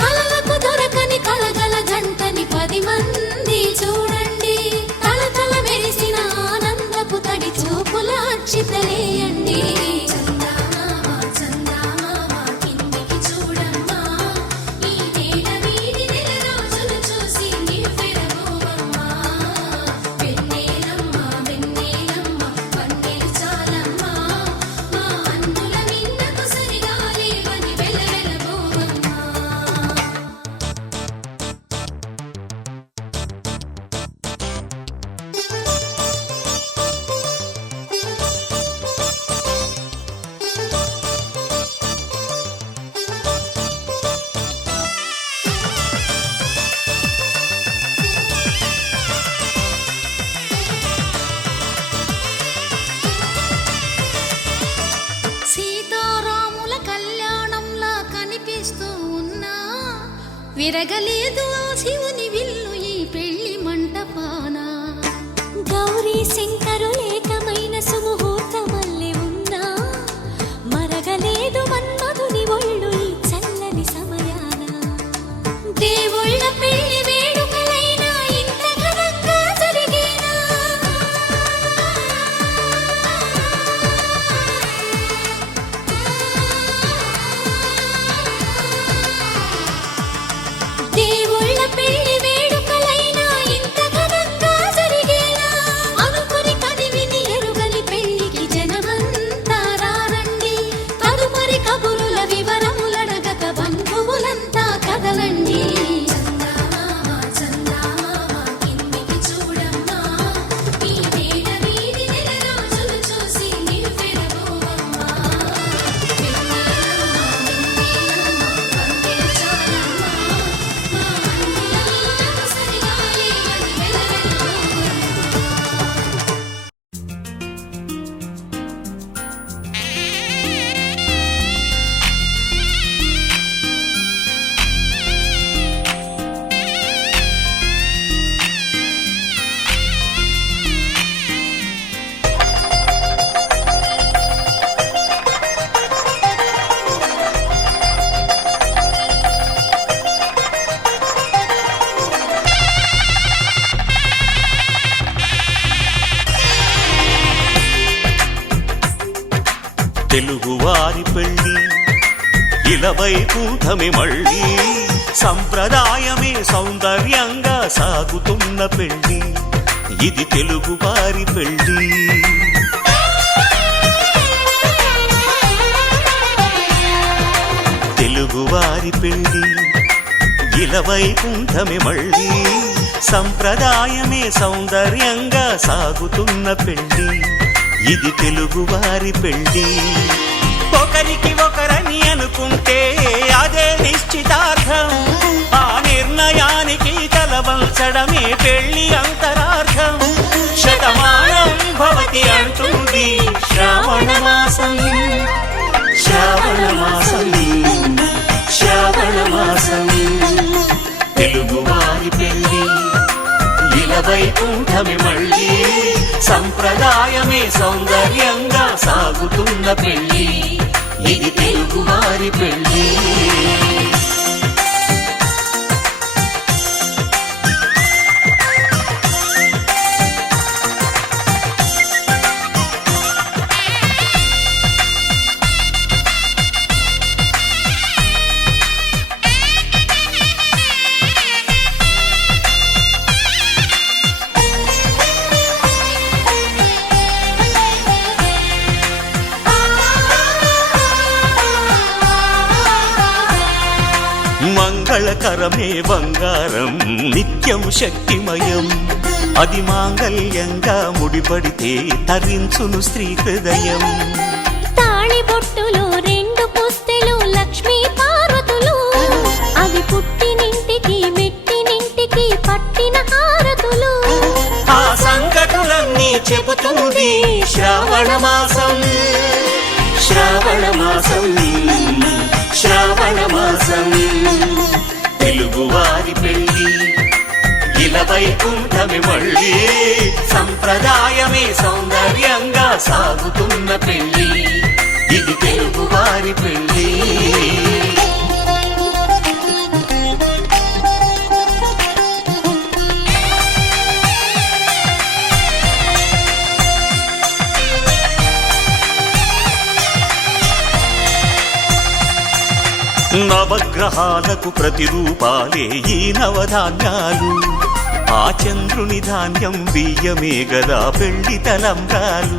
కలలకు దొరకని కలగల జంటని 10 మంది చూడండి తలతల మెరిసిన ఆనందపు తడి చూపుల అక్షితలేయండి చందమామ చందమామ కిందికి చూడమ్మా ఈ నేల వీడి నెల రోజులు చూసి నివ్వెరబోవమ్మా వెన్నెలమ్మ వెన్నెలమ్మ వన్నెలు చాలమ్మా మా అందుల మిన్నకు సరిగా లేవని వెలవెలబోవమ్మా సీతారాముల కళ్యాణంలా కనిపిస్తూ ఉన్నా విరగలేదు ఆ శివుని విల్లు ఈ పెళ్లి మంటపాన గౌరీ శంకరులేకమైన సుముహూర్తమల్లె ఉన్నా మరగలేదు మన్మధుని ఒళ్ళు ఈ చల్లని సమయాన దేవుళ్ళ పెళ్లి వేడుకలైనా ఇంత ఘనంగా జరిగేనా దేవుళ్ళ పెళ్లి వేడుకలైనా ఇంత ఘనంగా జరిగేనా అనుకుని కదివిని ఎరుగని పెళ్లికి జనమంతా రారండి తదుపరి కబురుల వివరములడగక బంధువులంతా కదలండి చందమామ చందమామ కిందికి చూడమ్మా ఈ నేల వీడి నెల రోజులు చూసి నివ్వెరబోవమ్మా వెన్నెలమ్మ వెన్నెలమ్మ వన్నెలు చాలమ్మా మా అందుల మిన్నకు సరిగా లేవని వెలవెలబోవమ్మా తెలుగువారి పెళ్ళి ఇలవైకుంఠమి మళ్ళీ సంప్రదాయమే సౌందర్యంగా సాగుతున్న పెళ్ళి ఇది తెలుగువారి పెళ్ళి తెలుగువారి పెళ్లి ఇలవైకుంఠమే మళ్ళీ సంప్రదాయమే సౌందర్యంగా సాగుతున్న పెళ్లి ఇది తెలుగువారి పెళ్లి ఒకరికి ఒకరని అనుకుంటే అదే నిశ్చితార్థం ఆ నిర్ణయానికి తలవంచడమే పెళ్లి అంతరార్థం శతమానం భవతి అంటుంది శ్రావణ మాసం శ్రావణ మాసం శ్రావణ మాసం తెలుగువారి పెళ్లి ఇలవైకుంఠమే మళ్ళీ సంప్రదాయమే సౌందర్యంగా సాగుతున్న పెళ్లి ఇది తెలుగువారి పెళ్లి మంగళకరమే బంగారం నిత్యం శక్తిమయం అది మాంగళ్యంగా ముడిపడితే తరించును స్త్రీ హృదయం తాళి బొట్టులో 2 పుస్తెలు లక్ష్మీ పార్వతులు అవి పుట్టినింటికి మెట్టినింటికి పట్టిన హారతులు ఆ సంకటులన్నీ చెబుతుంది శ్రావణ మాసం శ్రావణ మాసం శ్రావణ మాసం తెలుగువారి పెళ్లి ఇలవైకుంఠమే మళ్ళీ సంప్రదాయమే సౌందర్యంగా సాగుతున్న పెళ్లి ఇది తెలుగువారి పెళ్లి నవగ్రహాలకు ప్రతిరూపాలే ఈ నవధాన్యాలు ఆ చంద్రుని ధాన్యం బియ్యమే గదా పెళ్లి తలంబ్రాలు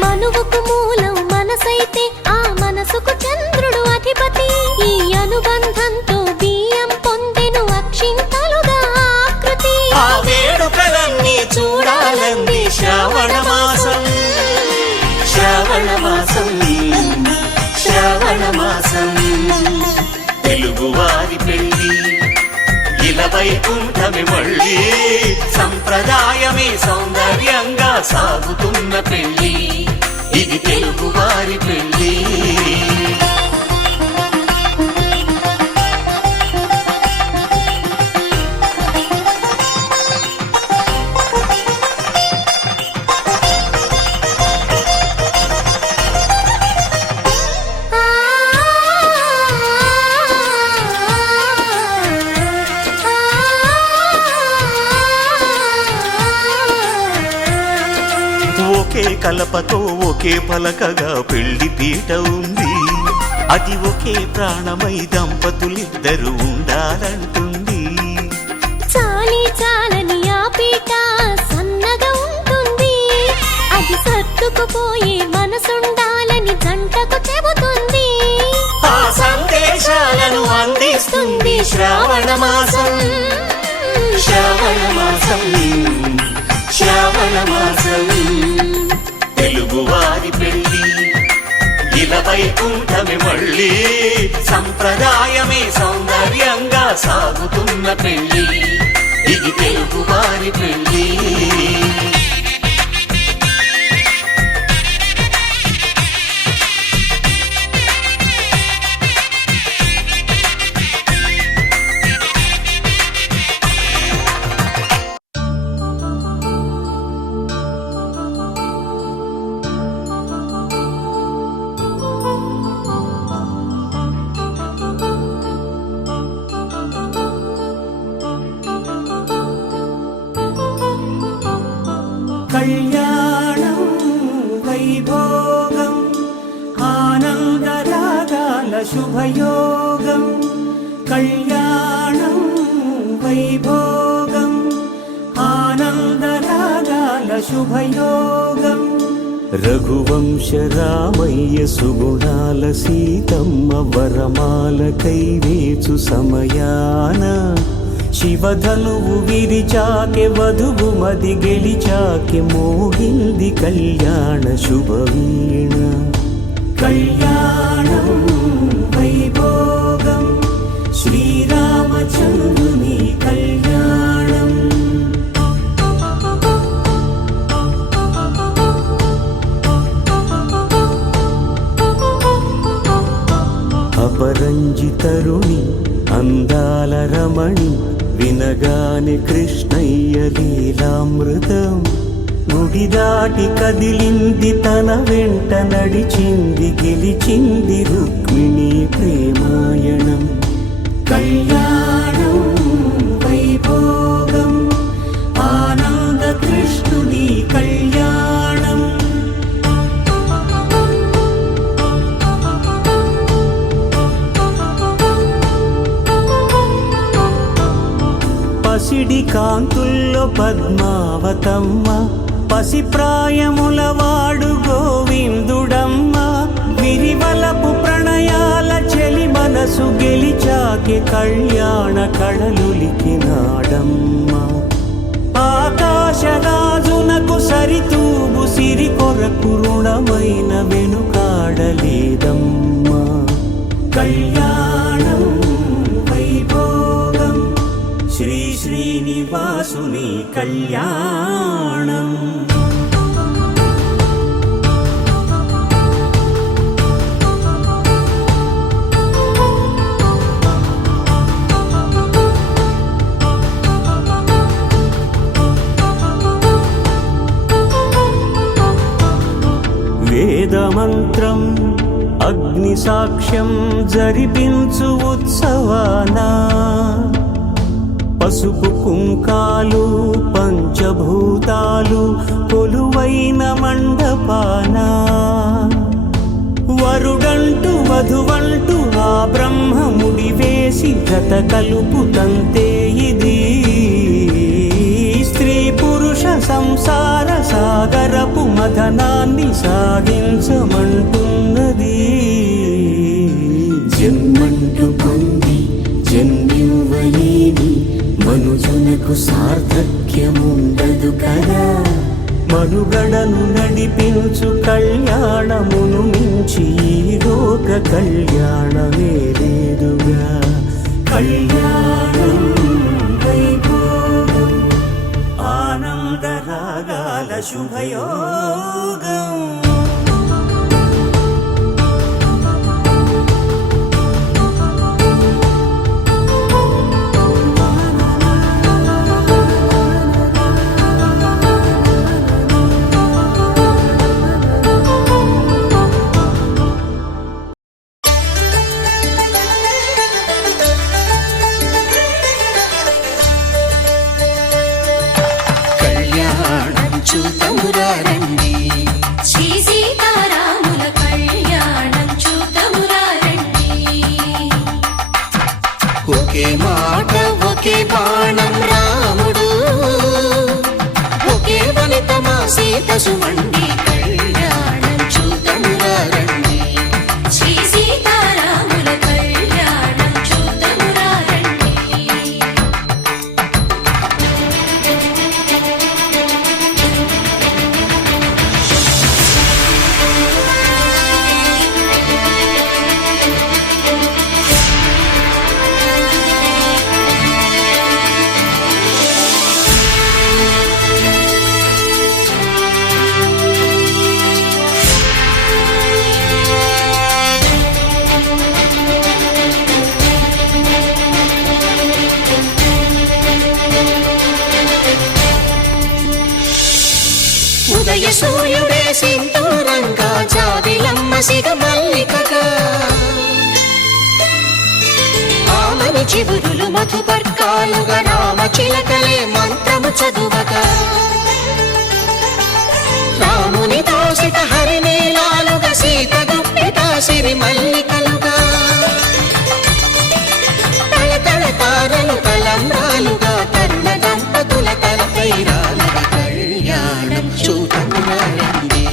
మనువుకు మూలం మనసైతే ఆ మనసుకు చంద్రుడు అధిపతి ఈ అనుబంధంతో బియ్యం పొందెను అక్షింతలుగా ఆకృతి ఆ వేడుకలన్నీ చూడాలంది శ్రావణ మాసం శ్రావణ మాసం శ్రావణ మాసం తెలుగువారి పెళ్లి ఇలవైకుంఠమే మళ్ళీ సంప్రదాయమే సౌందర్యంగా సాగుతున్న పెళ్లి ఇది తెలుగువారి పెళ్లి ఒకే కలపతో ఒకే పలకగా పెళ్లి పీట ఉంది అది ఒకే ప్రాణమై దంపతులిద్దరూ ఉండాలంటుంది చాలి చాలని ఆ పీట సన్నగా ఉంటుంది అది సర్దుకుపోయే మనసుండాలని జంటకు చెబుతుంది ఆ సందేశాలను అందిస్తుంది శ్రావణ మాసం శ్రావణ మాసం శ్రావణ మాసం తెలుగువారి పెళ్లి ఇలవైకుంఠమే మళ్ళీ సంప్రదాయమే సౌందర్యంగా సాగుతున్న పెళ్లి ఇది తెలుగువారి పెళ్లి కళ్యాణం వైభోగం ఆనందరాగాల శుభయోగం కళ్యాణం వైభోగం ఆనందరాగాల శుభయోగం రఘువంశ రామయ్య సుగుణాల సీతమ్మ వరమాల కైవేచు సమయాన శివధనువు విరిచాకె వధువు మది గెలిచాకె మోగింది కళ్యాణ శుభవీణ కళ్యాణం వైభోగం శ్రీరామచంద్రుని కళ్యాణం అపరంజి తరుణి అందాల రమణి వినగానే కృష్ణయ్య లీలామృతం గుడి దాటి కదిలింది తన వెంట నడిచింది గెలిచింది రుక్మిణి ప్రేమాయణం కళ్యాణం వైభోగం ఆనంద కృష్ణుని కళ్యాణం పసిడి కాంతుల్లో పద్మావతమ్మ పసిప్రాయముల వాడు గోవిందుడమ్మ విరివలపు ప్రణయాల చెలి మనసు గెలిచాకె కళ్యాణ కళలులికినాడమ్మ ఆకాశరాజునకు సరితూగు సిరి కొరకు రుణమైన వెనుకాడలేదమ్మా కళ్యాణం వైభోగం శ్రీ శ్రీనివాసుని కళ్యాణం వేదమంత్రం అగ్ని సాక్ష్యం జరిపించు ఉత్సవానా పసుపు కుంకాలు పంచభూతాలు కొలువైన మండపానా వరుడంటూ వధువంటూ ఆ బ్రహ్మముడి వేసి జత కలుపు తంతే ఇది స్త్రీ పురుష సంసార సాగరపు మథనాన్ని సాగించమంటున్నది జన్మంటూ పొంది జన్మివ్వలేని మనుజునకు సార్థక్యముండదు కదా మనుగడను నడిపించు కళ్యాణమును మించి ఈ లోక కళ్యాణమే లేదుగా కళ్యాణం వైభోగం ఆనంద రాగాల శుభయోగం చూతమురారండి శ్రీ సీతారాముల కళ్యాణం చూతమురారండి ఒకే మాట ఒకే బాణం రాముడు ఒకే వనిత మా సీత సుమండి కళ్యాణం చూతమురారండి శ్రీ సీతారాముల కళ్యాణం చూతమురారండి ఉదయ సూర్యుడే సింధూరంగా జాబిలమ్మ సిగ మల్లికగా ఆమని చివురులు మధుపర్కాలుగా రామ చిలకలే మంత్రము చదువగా రాముని దోసిట హరినీలాలుగా సీత గుప్పిట సిరి మల్లికలుగా తల తల తారలు తలంబ్రాలుగా తరుణ దంపతుల తలపై రాలగా కళ్యాణం చూతమురారండి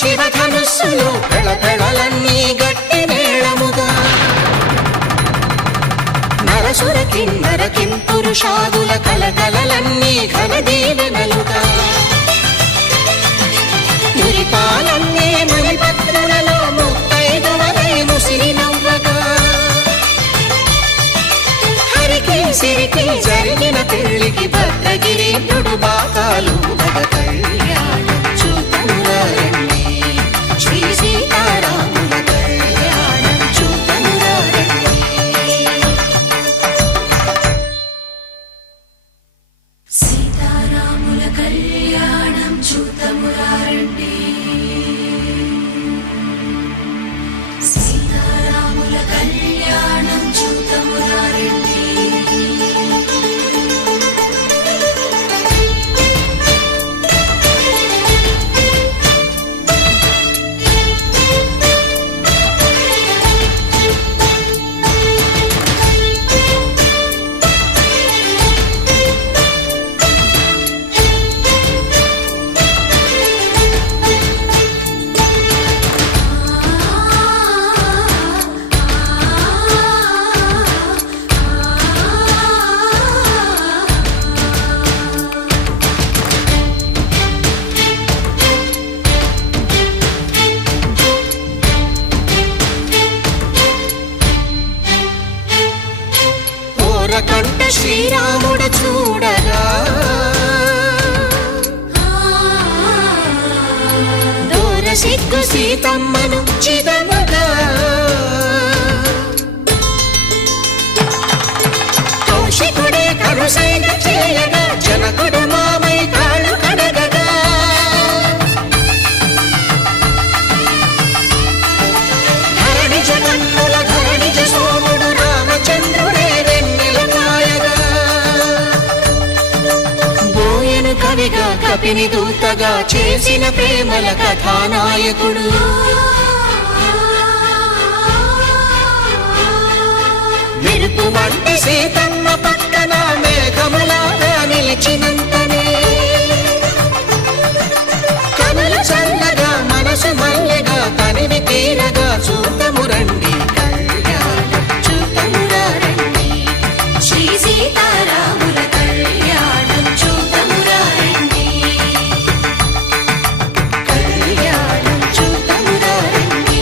శివధనుస్సులు పెళపెళలన్నీ గట్టి మేళముగా నరసుర కిన్నర కింపురుషాదుల కలకలలన్నీ ఘన దీవెనలుగా మురిపాలన్నీ మణిపత్రులలో ముత్తైదువలై ముసిరి నవ్వగా హరికి సిరికి జరిగిన పెళ్లికి భద్రగిరీంద్రుడు బాకాలు భగ కళ్యాణం చూతమురారండి శ్రీ సీతారాముల కళ్యాణం చూతమురారండి సీతారాముల కళ్యాణం చూతమురారండి సీతారాముల కళ్యాణం చూతమురారండి కంట శ్రీరాముడు చూడగా దూర సిగ్గు సీతమ్మను చిదమగా కౌశికుడే కరుసైన చేయగా జనకుడు మామై కాళ్ళు కడగగా ధరణి జగన్నుల ధరణిజ సోముడు రామచంద్రుడే కవిగా కపిని దూతగా చేసిన ప్రేమల కథానాయకుడు మెరుపు వంటి సీతమ్మ పక్కన మేఘములాగా నిలిచినంతనే కనులు చల్లగా మనసు మల్లెగా తనివి తీరగా చూతము రండి కళ్యాణం చూతమురా రండి శ్రీ సీతారాముల కళ్యాణం చూతమురా రండి కళ్యాణం చూతమురా రండి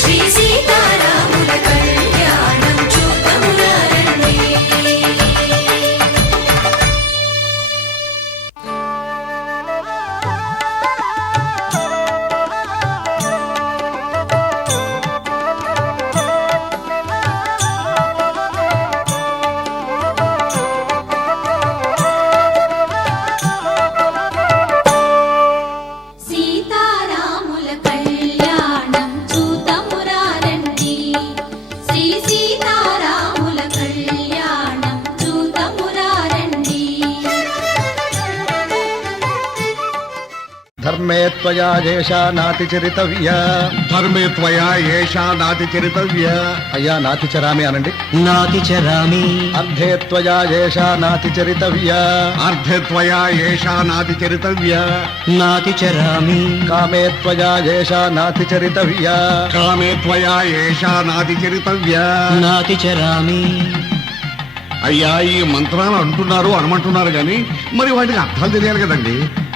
శ్రీ సీతారాముల కళ్యాణం చూతమురా రండి సీతారాముల కళ్యాణం చూతమురా రండి శ్రీ సీతారాముల కళ్యాణం చూతమురా రండి ధర్మే త్వయా ఏషా నాతి చరితవ్య. ధర్మే త్వయా ఏషా నాతి చరితవ్య. అయ్యా నాతి చరామి అనండి. నాతి చరామి అర్ధే త్వయా ఏషా నాతి చరితవ్య. అర్ధే త్వయా ఏషా నాతి చరితవ్య. నాతి చరామి కామే త్వయా ఏషా నాతి చరితవ్య. కామే త్వయా ఏషా నాతి చరితవ్య. నాతి చరామి. అయ్యా ఈ మంత్రాలు అంటున్నారు అనమంటున్నారు గాని మరి వాటికి అర్థాలు తెలియాలి కదండి,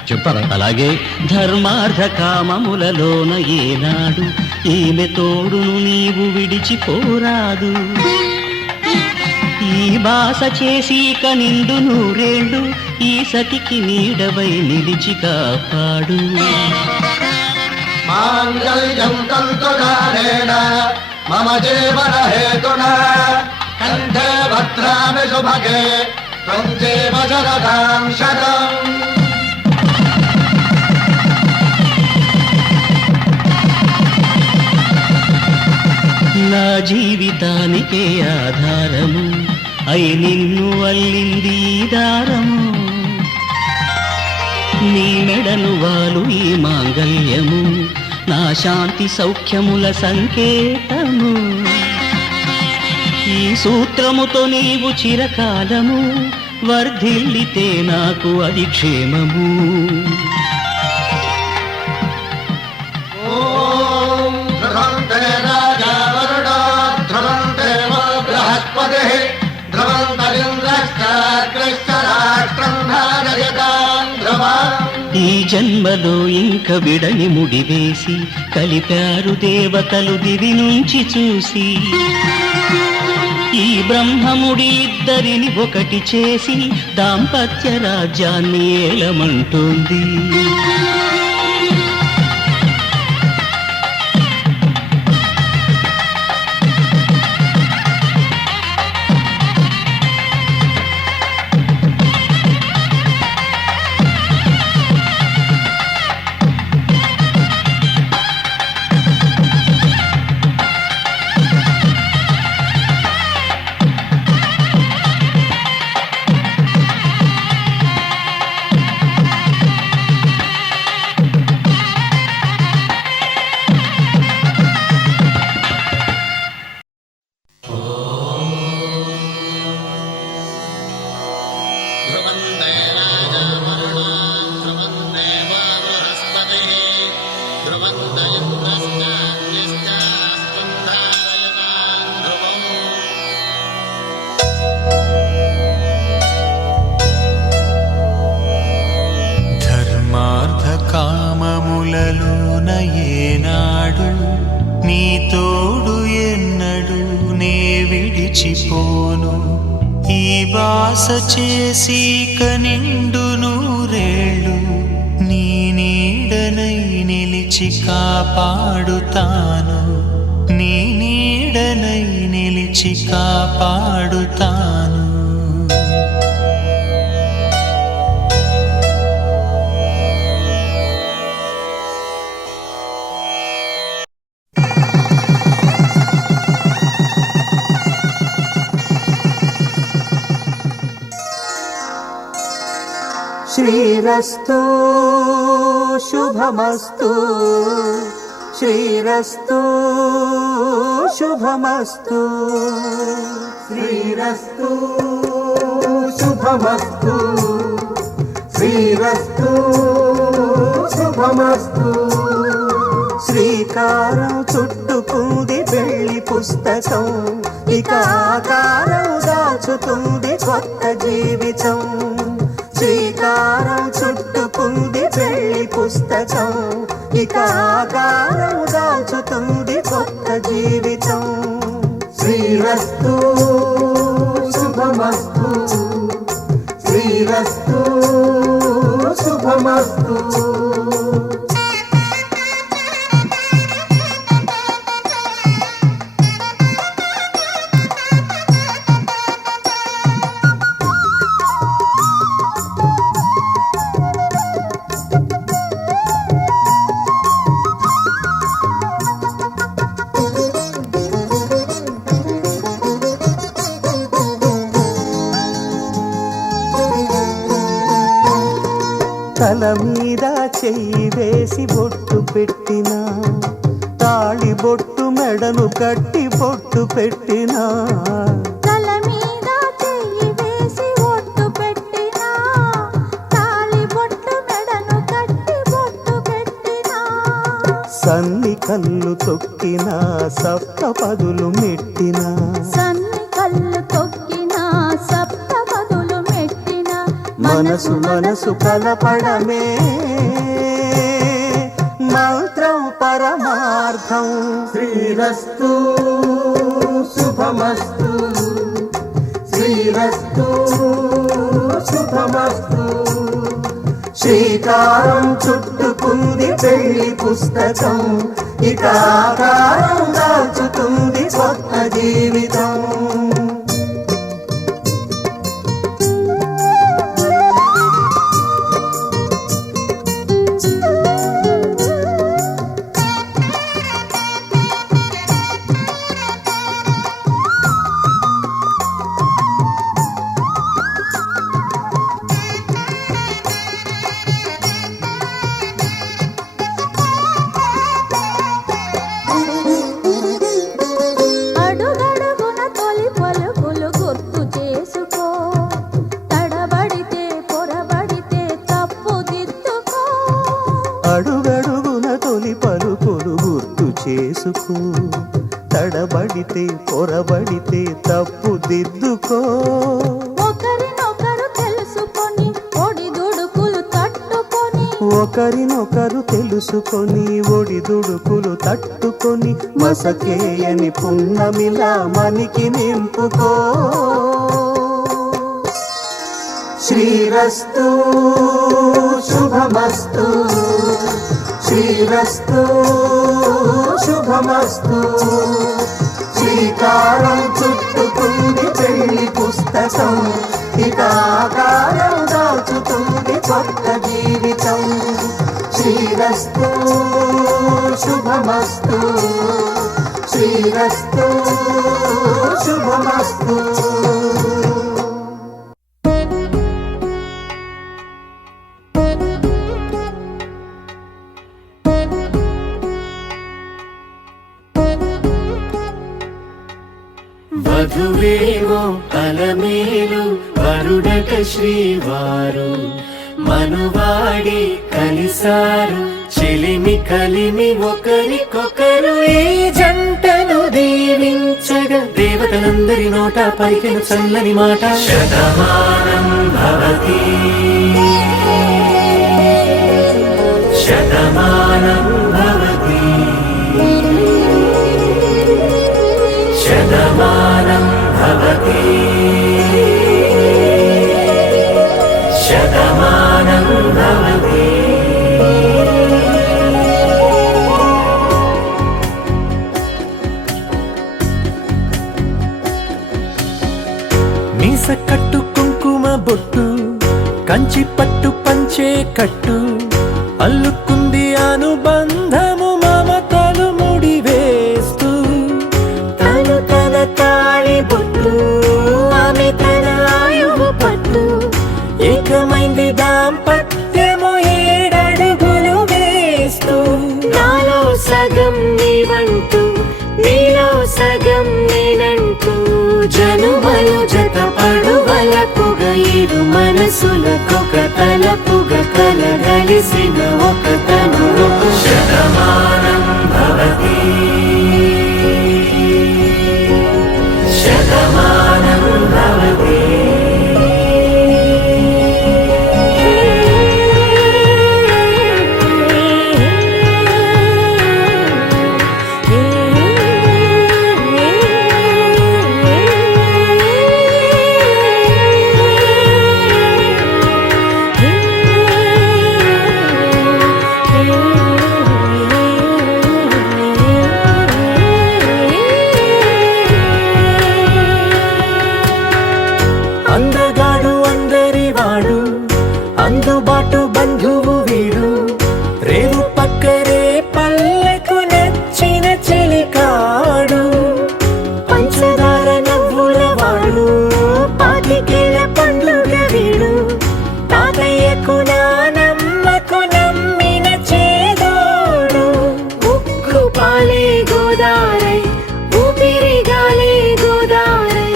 చెప్తారా? అలాగే ధర్మార్థ కామములలోన ఏనాడు ఈమె తోడును నీవు విడిచిపోరాదు. ఈ బాస చేసి కనిండు నూరేళ్ళు ఈ సతికి నీడవై నిలిచి కాపాడు. మాంగళ్యం తంతునానేన మమ జీవన హేతునా కంఠే భద్రామి శుభగే త్వం జీవ శరదాం శతం. నా జీవితానికే ఆధారము అయి నిన్ను అల్లింది ఈ దారము. నీ మెడను వాలు ఈ మాంగళ్యము నా శాంతి సౌఖ్యముల సంకేతము. ఈ సూత్రముతో నీవు చిరకాలము వర్ధిల్లితే నాకు అది క్షేమము. సంధారయతాం ధ్రువం. ఈ జన్మలో ఇంక విడని ముడివేసి కలిపారు దేవతలు దివి నుంచి చూసి. ఈ బ్రహ్మముడి ఇద్దరిని ఒకటి చేసి దాంపత్య రాజ్యాన్ని ఏలమంటోంది. ధ్రువం దేవాజావరుణాం ధ్రువం దేవా బృహస్పతిః ధ్రువం దయంతశ్చాన్యశ్చాస్తం ధారయతాం ధ్రువం. ధర్మార్థకామములలోన ఏనాడు నీ తోడు ఎన్నడు నే విడిచిపోను. ఈ వాస చేసి కనిండు నూరేళ్ళు నీ నీడనై నిలిచి కాపాడుతాను. నీ నీడనై నిలిచి కాపాడుతాను. శ్రీరస్తు శుభమస్తు శ్రీరస్తు శుభమస్తు శ్రీరస్తు శుభమస్తు శ్రీరస్తు శుభమస్తు. శ్రీకారం చుట్టుకుంది పెళ్లి పుస్తకం, ఇక ఆకారం దాచుతుంది కొత్త జీవితం. శ్రీకారం చుట్టుకుంది పెళ్లి పుస్తకం, ఇక ఆకారం దాచుతుంది కొత్త జీవితం. శ్రీరస్తు శుభమస్తు శ్రీరస్తు శుభమస్తు. తల మీద చెయ్యి వేసి బొట్టు పెట్టినా, తాళి బొట్టు మెడను కట్టి బొట్టు పెట్టినా. తల మీద చెయ్యి వేసి బొట్టు పెట్టినా, తాళి బొట్టు మెడను కట్టి బొట్టు పెట్టినా. సన్ని కళ్ళు తొక్కినా, సప్త పదులు మెట్టినా. సన్ని కళ్ళు తొక్కినా, సప్త పదులు మెట్టినా. మనసు మనసు కలపడమే మంత్రం పరమార్థం. శ్రీరస్తు శుభమస్తు శ్రీరస్తు శుభమస్తు. శ్రీకారం చుట్టుకుంది పెళ్లి పుస్తకం, ఇక ఆకారం దాచుతుంది కొత్త జీవితం. అడుగడుగున తొలి పలుకులు గుర్తు చేసుకో, తడబడితే పొరబడితే తప్పుదిద్దుకో. అడుగడుగున తొలి పలుకులు గుర్తు చేసుకో, తడబడితే పొరబడితే తప్పు దిద్దుకో. ఒకరినొకరు తెలుసుకొని ఒకరినొకరు తెలుసుకొని ఒడిదుడుకులు తట్టుకొని మసకేయని పున్నమిలా మనికి నింపుకో. శ్రీరస్తు శుభమస్తు, శ్రీరస్తు శుభమస్తు. శ్రీకారం చుట్టుకుంది పెళ్లి పుస్తకం, ఇక ఆకారం దాచుతుంది కొత్త జీవితం. శ్రీరస్తు శుభమస్తు, శ్రీరస్తు శుభమస్తు. వధువేమో అలమేలు, వరుడట శ్రీవారు. మనువాడి కలిసారు, చెలిమి కలిమి ఒకరికొకరు. ఈ జంటను దీవించగా దేవతలందరి నోట పలికిన చల్లని మాట. శతమానం భవతి, శతమానం భవతి, శతమానం భవతి, శతమానం భవతి. మీస కట్టు కుంకుమ బొట్టు, కంచి పట్టు పంచే కట్టు, అల్లుకుంది అనుబంధము మమతలు ముడివేస్తూ. తను తన తాళి బొట్టు, ఆమె తన ఆయువు పట్టు. ఏకమైంది దాంపత్యము 7 అడుగులు వేస్తూ. నాలో సగం నీవంటూ, నీలో సగం నేనంటూ. జనుమలు జత పడువలపుగ, ఇరు మనసులకొక తలపుగ కలగలిసిన ఒక తను. శతమానం భవతి, శతమానం భవతి. అందగాడు అందరివాడు, అందుబాటు బంధువు వీడు. రేవు పక్కరే పల్లెకు నచ్చిన చెలికాడు. పంచదార నవ్వుల వాడు, పాతికేల పండుగ వీడు. తాతయ్యకు నానమ్మకు నమ్మిన చేదోడు. ఉక్కు పాలే గోదారై, ఊపిరి గాలే గోదారై.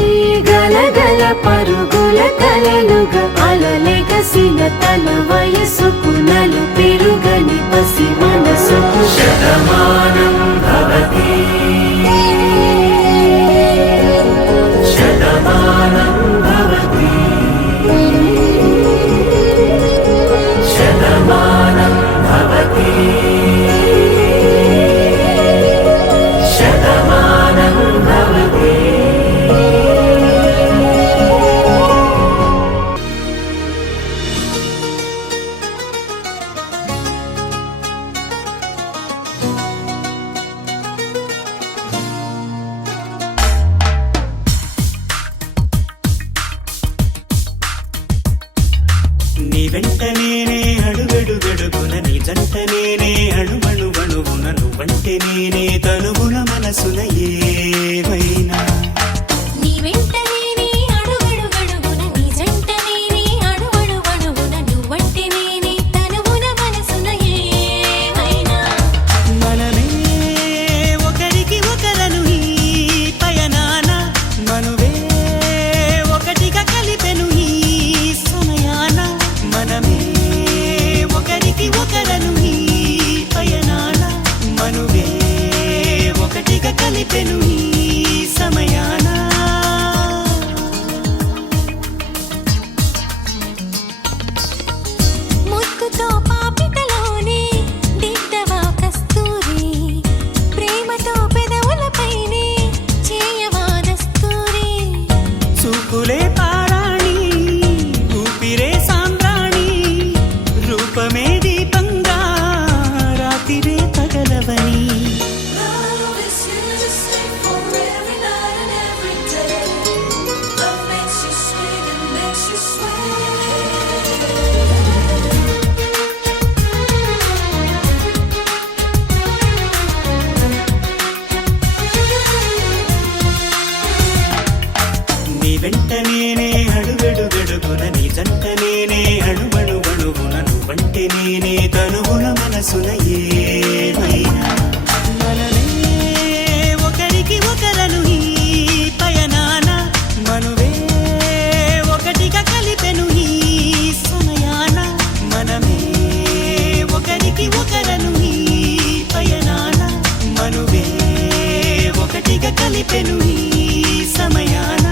గలగల పరుగుల కలలుగా అలలెగసిన తన వయసుకు నలు పెరుగని పసి మనసుకు. శతమానం భవతి, శతమానం భవతి, శతమానం భవతి, శతమానం భవతి. కలిపెను ఈ సమయాన.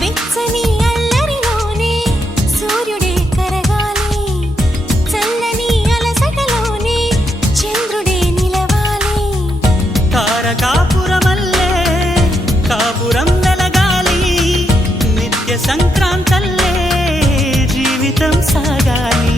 వెచ్చని అల్లరిలోనే సూర్యుడే కరగాలి, చల్లని అలసటలోనే చంద్రుడే నిలవాలి. తారకాపురమల్లే కాపురం వెలగాలి, నిత్య సంక్రాంతల్లే జీవితం సాగాలి.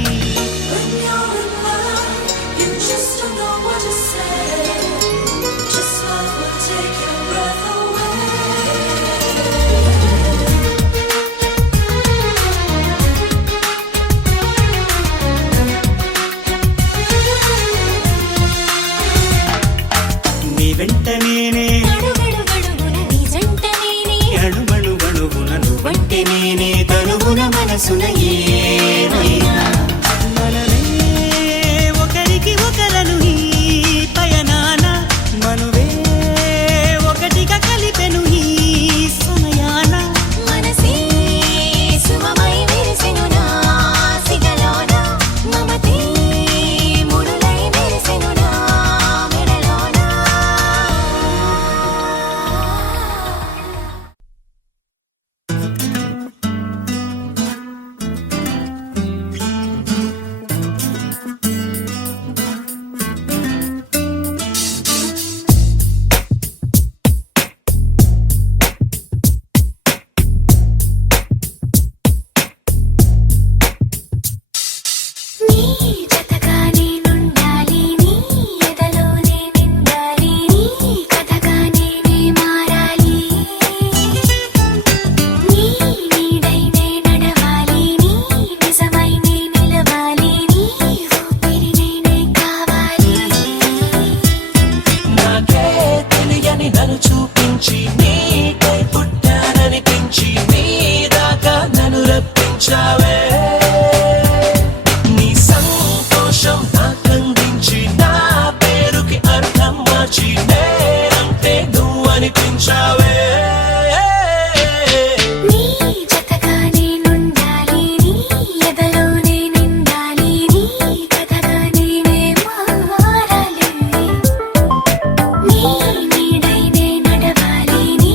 నీ వెంట నేనే అడుగడుగడుగున నీ జంట నేనే, అణువణువణువున నువ్వంటే నేనే, తనువున మనసున ఏమైనా మనమే ఒకరికి ఒకరను ఈ పయనాన, మనువే ఒకటిగా కలిపెను ఈ సమయాన. మనసే సుమమై విరిసెను నా సిగలోన, మమతే ముడులై మెరిసెను నా మెడలోన. నీ జతగా నేనుండాలి, నీ ఎదలోనే నిండాలి, నీ కథగా నేనే మారాలి. నీ నీడై నే నడవాలి, నీ నిజమై నే నిలవాలి, నీ ఊపిరి నేనే కావాలి. నాకే తెలియని నన్ను చూపించి నీకై పుట్టాననిపించి నీ దాకా నన్ను రప్పించావే. నీ సంతోషం నాకందించి నా పేరుకి అర్థం మార్చి నేనంటే నువ్వు అనిపించావే. నీ జతగా నేనుండాలి, నీ ఎదలోనే నిండాలి, నీ కథగా నేనే మారాలి. నీ నీడై నే నడవాలి, నీ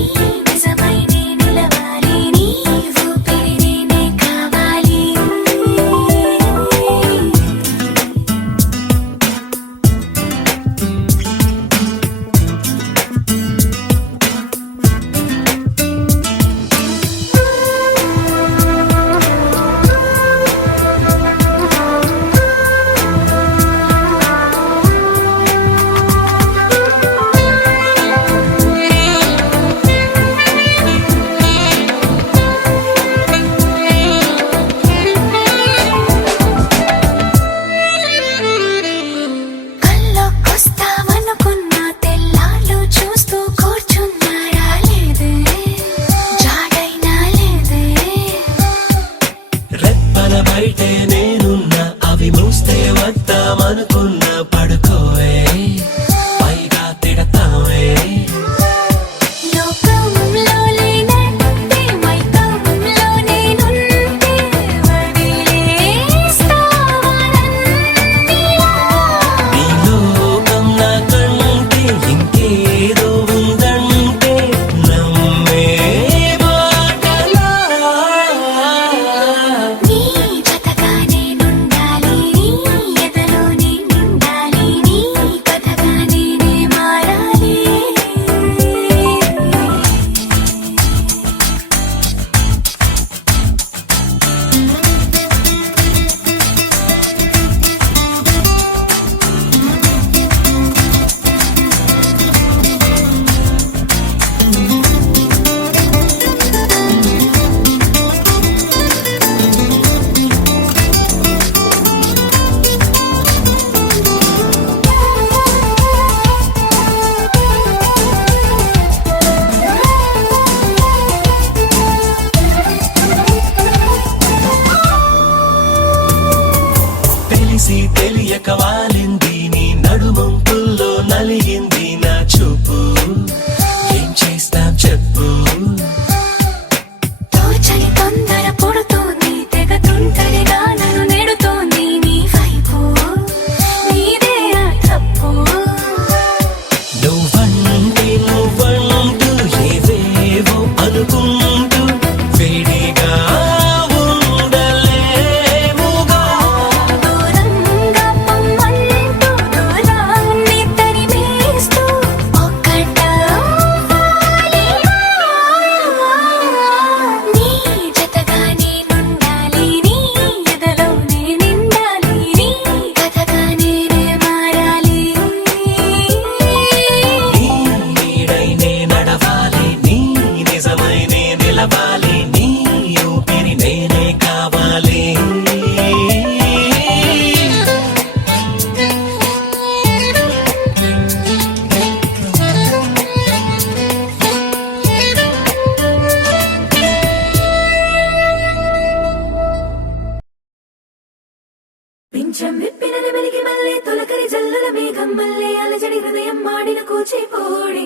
కూచిపూడి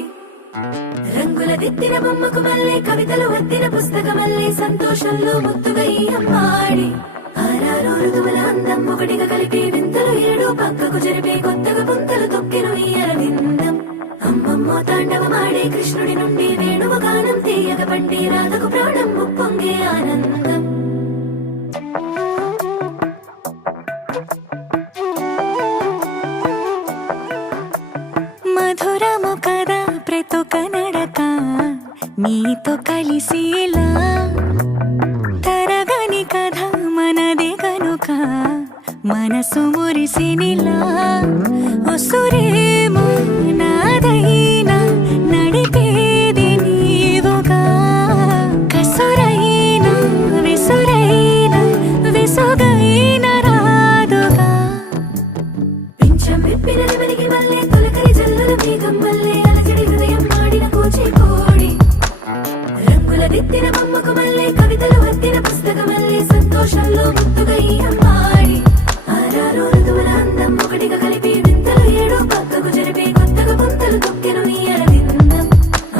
రంగుల దిద్దిన బొమ్మకు మళ్ళీ కవితలు వద్దిన పుస్తకమల్లే సంతోషంలో ముద్దుగా ఈ అమ్మాడి ఆరారు ఋతువుల అందం ఒకటిగా కలిపి వింతలు ఏడు పక్కకు జరిపే కొత్తగా పుంతలు తొక్కెను ఈ అరవిందం అమ్మమ్మో తాండవమాడే కృష్ణుడి నుండి వేణువు గానం తీయక పండి రాధకు ప్రాణం ఉప్పొంగే ఆనందం మధురము కదా ప్రతి ఒక్క నడక నీతో కలిసేలా తరగని కథ మనదే కనుక మనసు మురిసినిలా ఒసురేమో నాదైనా నడిపేది నీవుగా కసురైనా విసురైనా విసుగైన రాదుగా పింఛం విప్పిన వెలిగి వల్లే తొలకరి జల్లుల మేఘం వల్లే అలజడి హృదయం ఆడిన కూచిపూడి రంగుల దిద్దిన బొమ్మకు మళ్ళీ కవితలు వద్దిన పుస్తకమల్లే సంతోషంలో ముద్దుగా ఈ అమ్మాడి ఆరారు ఋతువుల అందం ఒకటిగా కలిపి వింతలు ఏడు పక్కకు జరిపే కొత్తగా పుంతలు తొక్కెను ఈ అరవిందం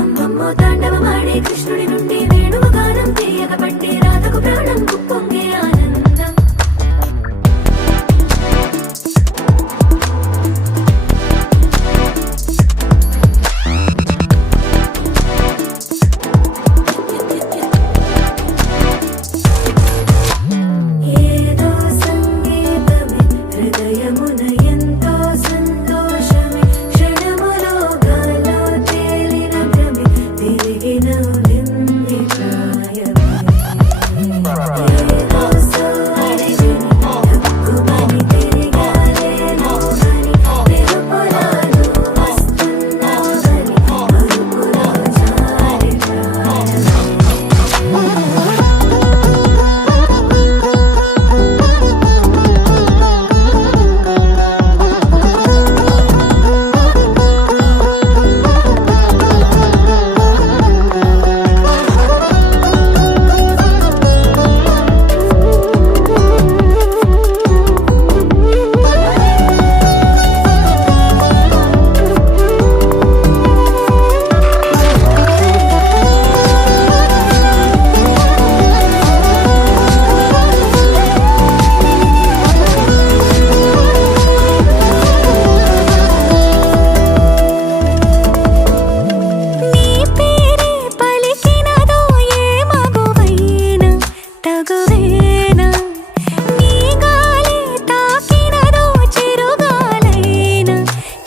అమ్మమ్మో తాండవమాడే కృష్ణుడి నుండి వేణువు గానం తీయక పండి రాధకు ప్రాణం ఉప్పొంగే ఆనందం ఏదో సంగీతమే హృదయమున ఎంతో సంతోషమే క్షణములో గాలో తేలిన భ్రమే తిరిగి నవ్వింది ప్రాయమే ఏదో సారిని తక్కువని తిరిగాలేను అని తెలుపురాను వస్తున్నావని అరుపులో జారి ప్రాయమే నీ పేరే పలికినదో ఏ మగువైనా తగువేనా నీ గాలి తాకినదో చిరుగాలైనా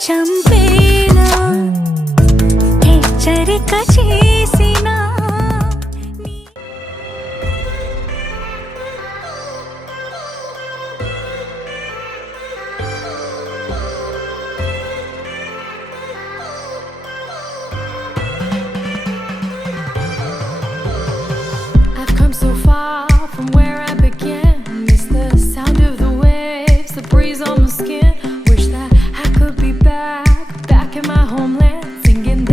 చంపేనా హెచ్చరిక చేసినా I've come so far from where I began. Miss the sound of the waves, the breeze on my skin. Wish that I could be back in my homeland, singing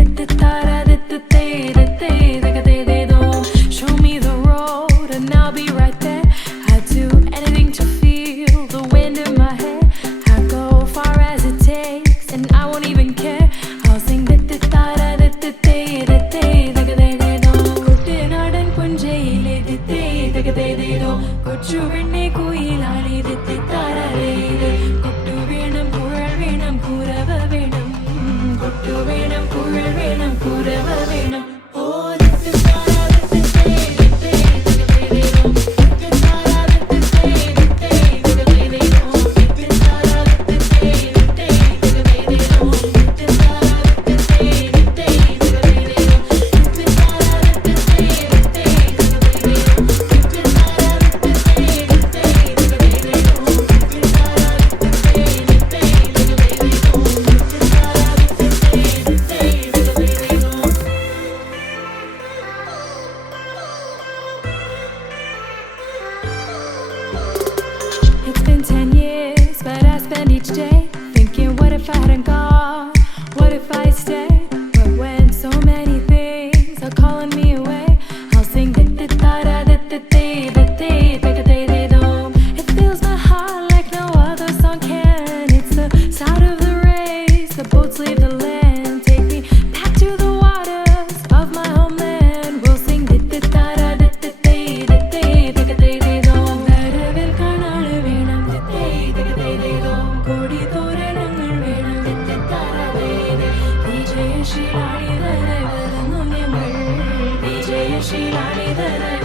show me the road and I'll be right there. I'd do anything to feel the wind in my hair. I'd go far as it takes and I won't even care. I'll sing കുട്ടനാടൻ പുഞ്ചയിലെ കൊച്ചു പെണ്ണെ കുയിലാളി കൊട്ടു വേണം കുഴൽ വേണം കുരവ വേണം കൊട്ടു വേണം കുഴൽ വേണം കുരവ വേണം ഓ വിജയശീലാണിതരായി വരുന്നു ഞങ്ങൾ വിജയശീലാണിതരായി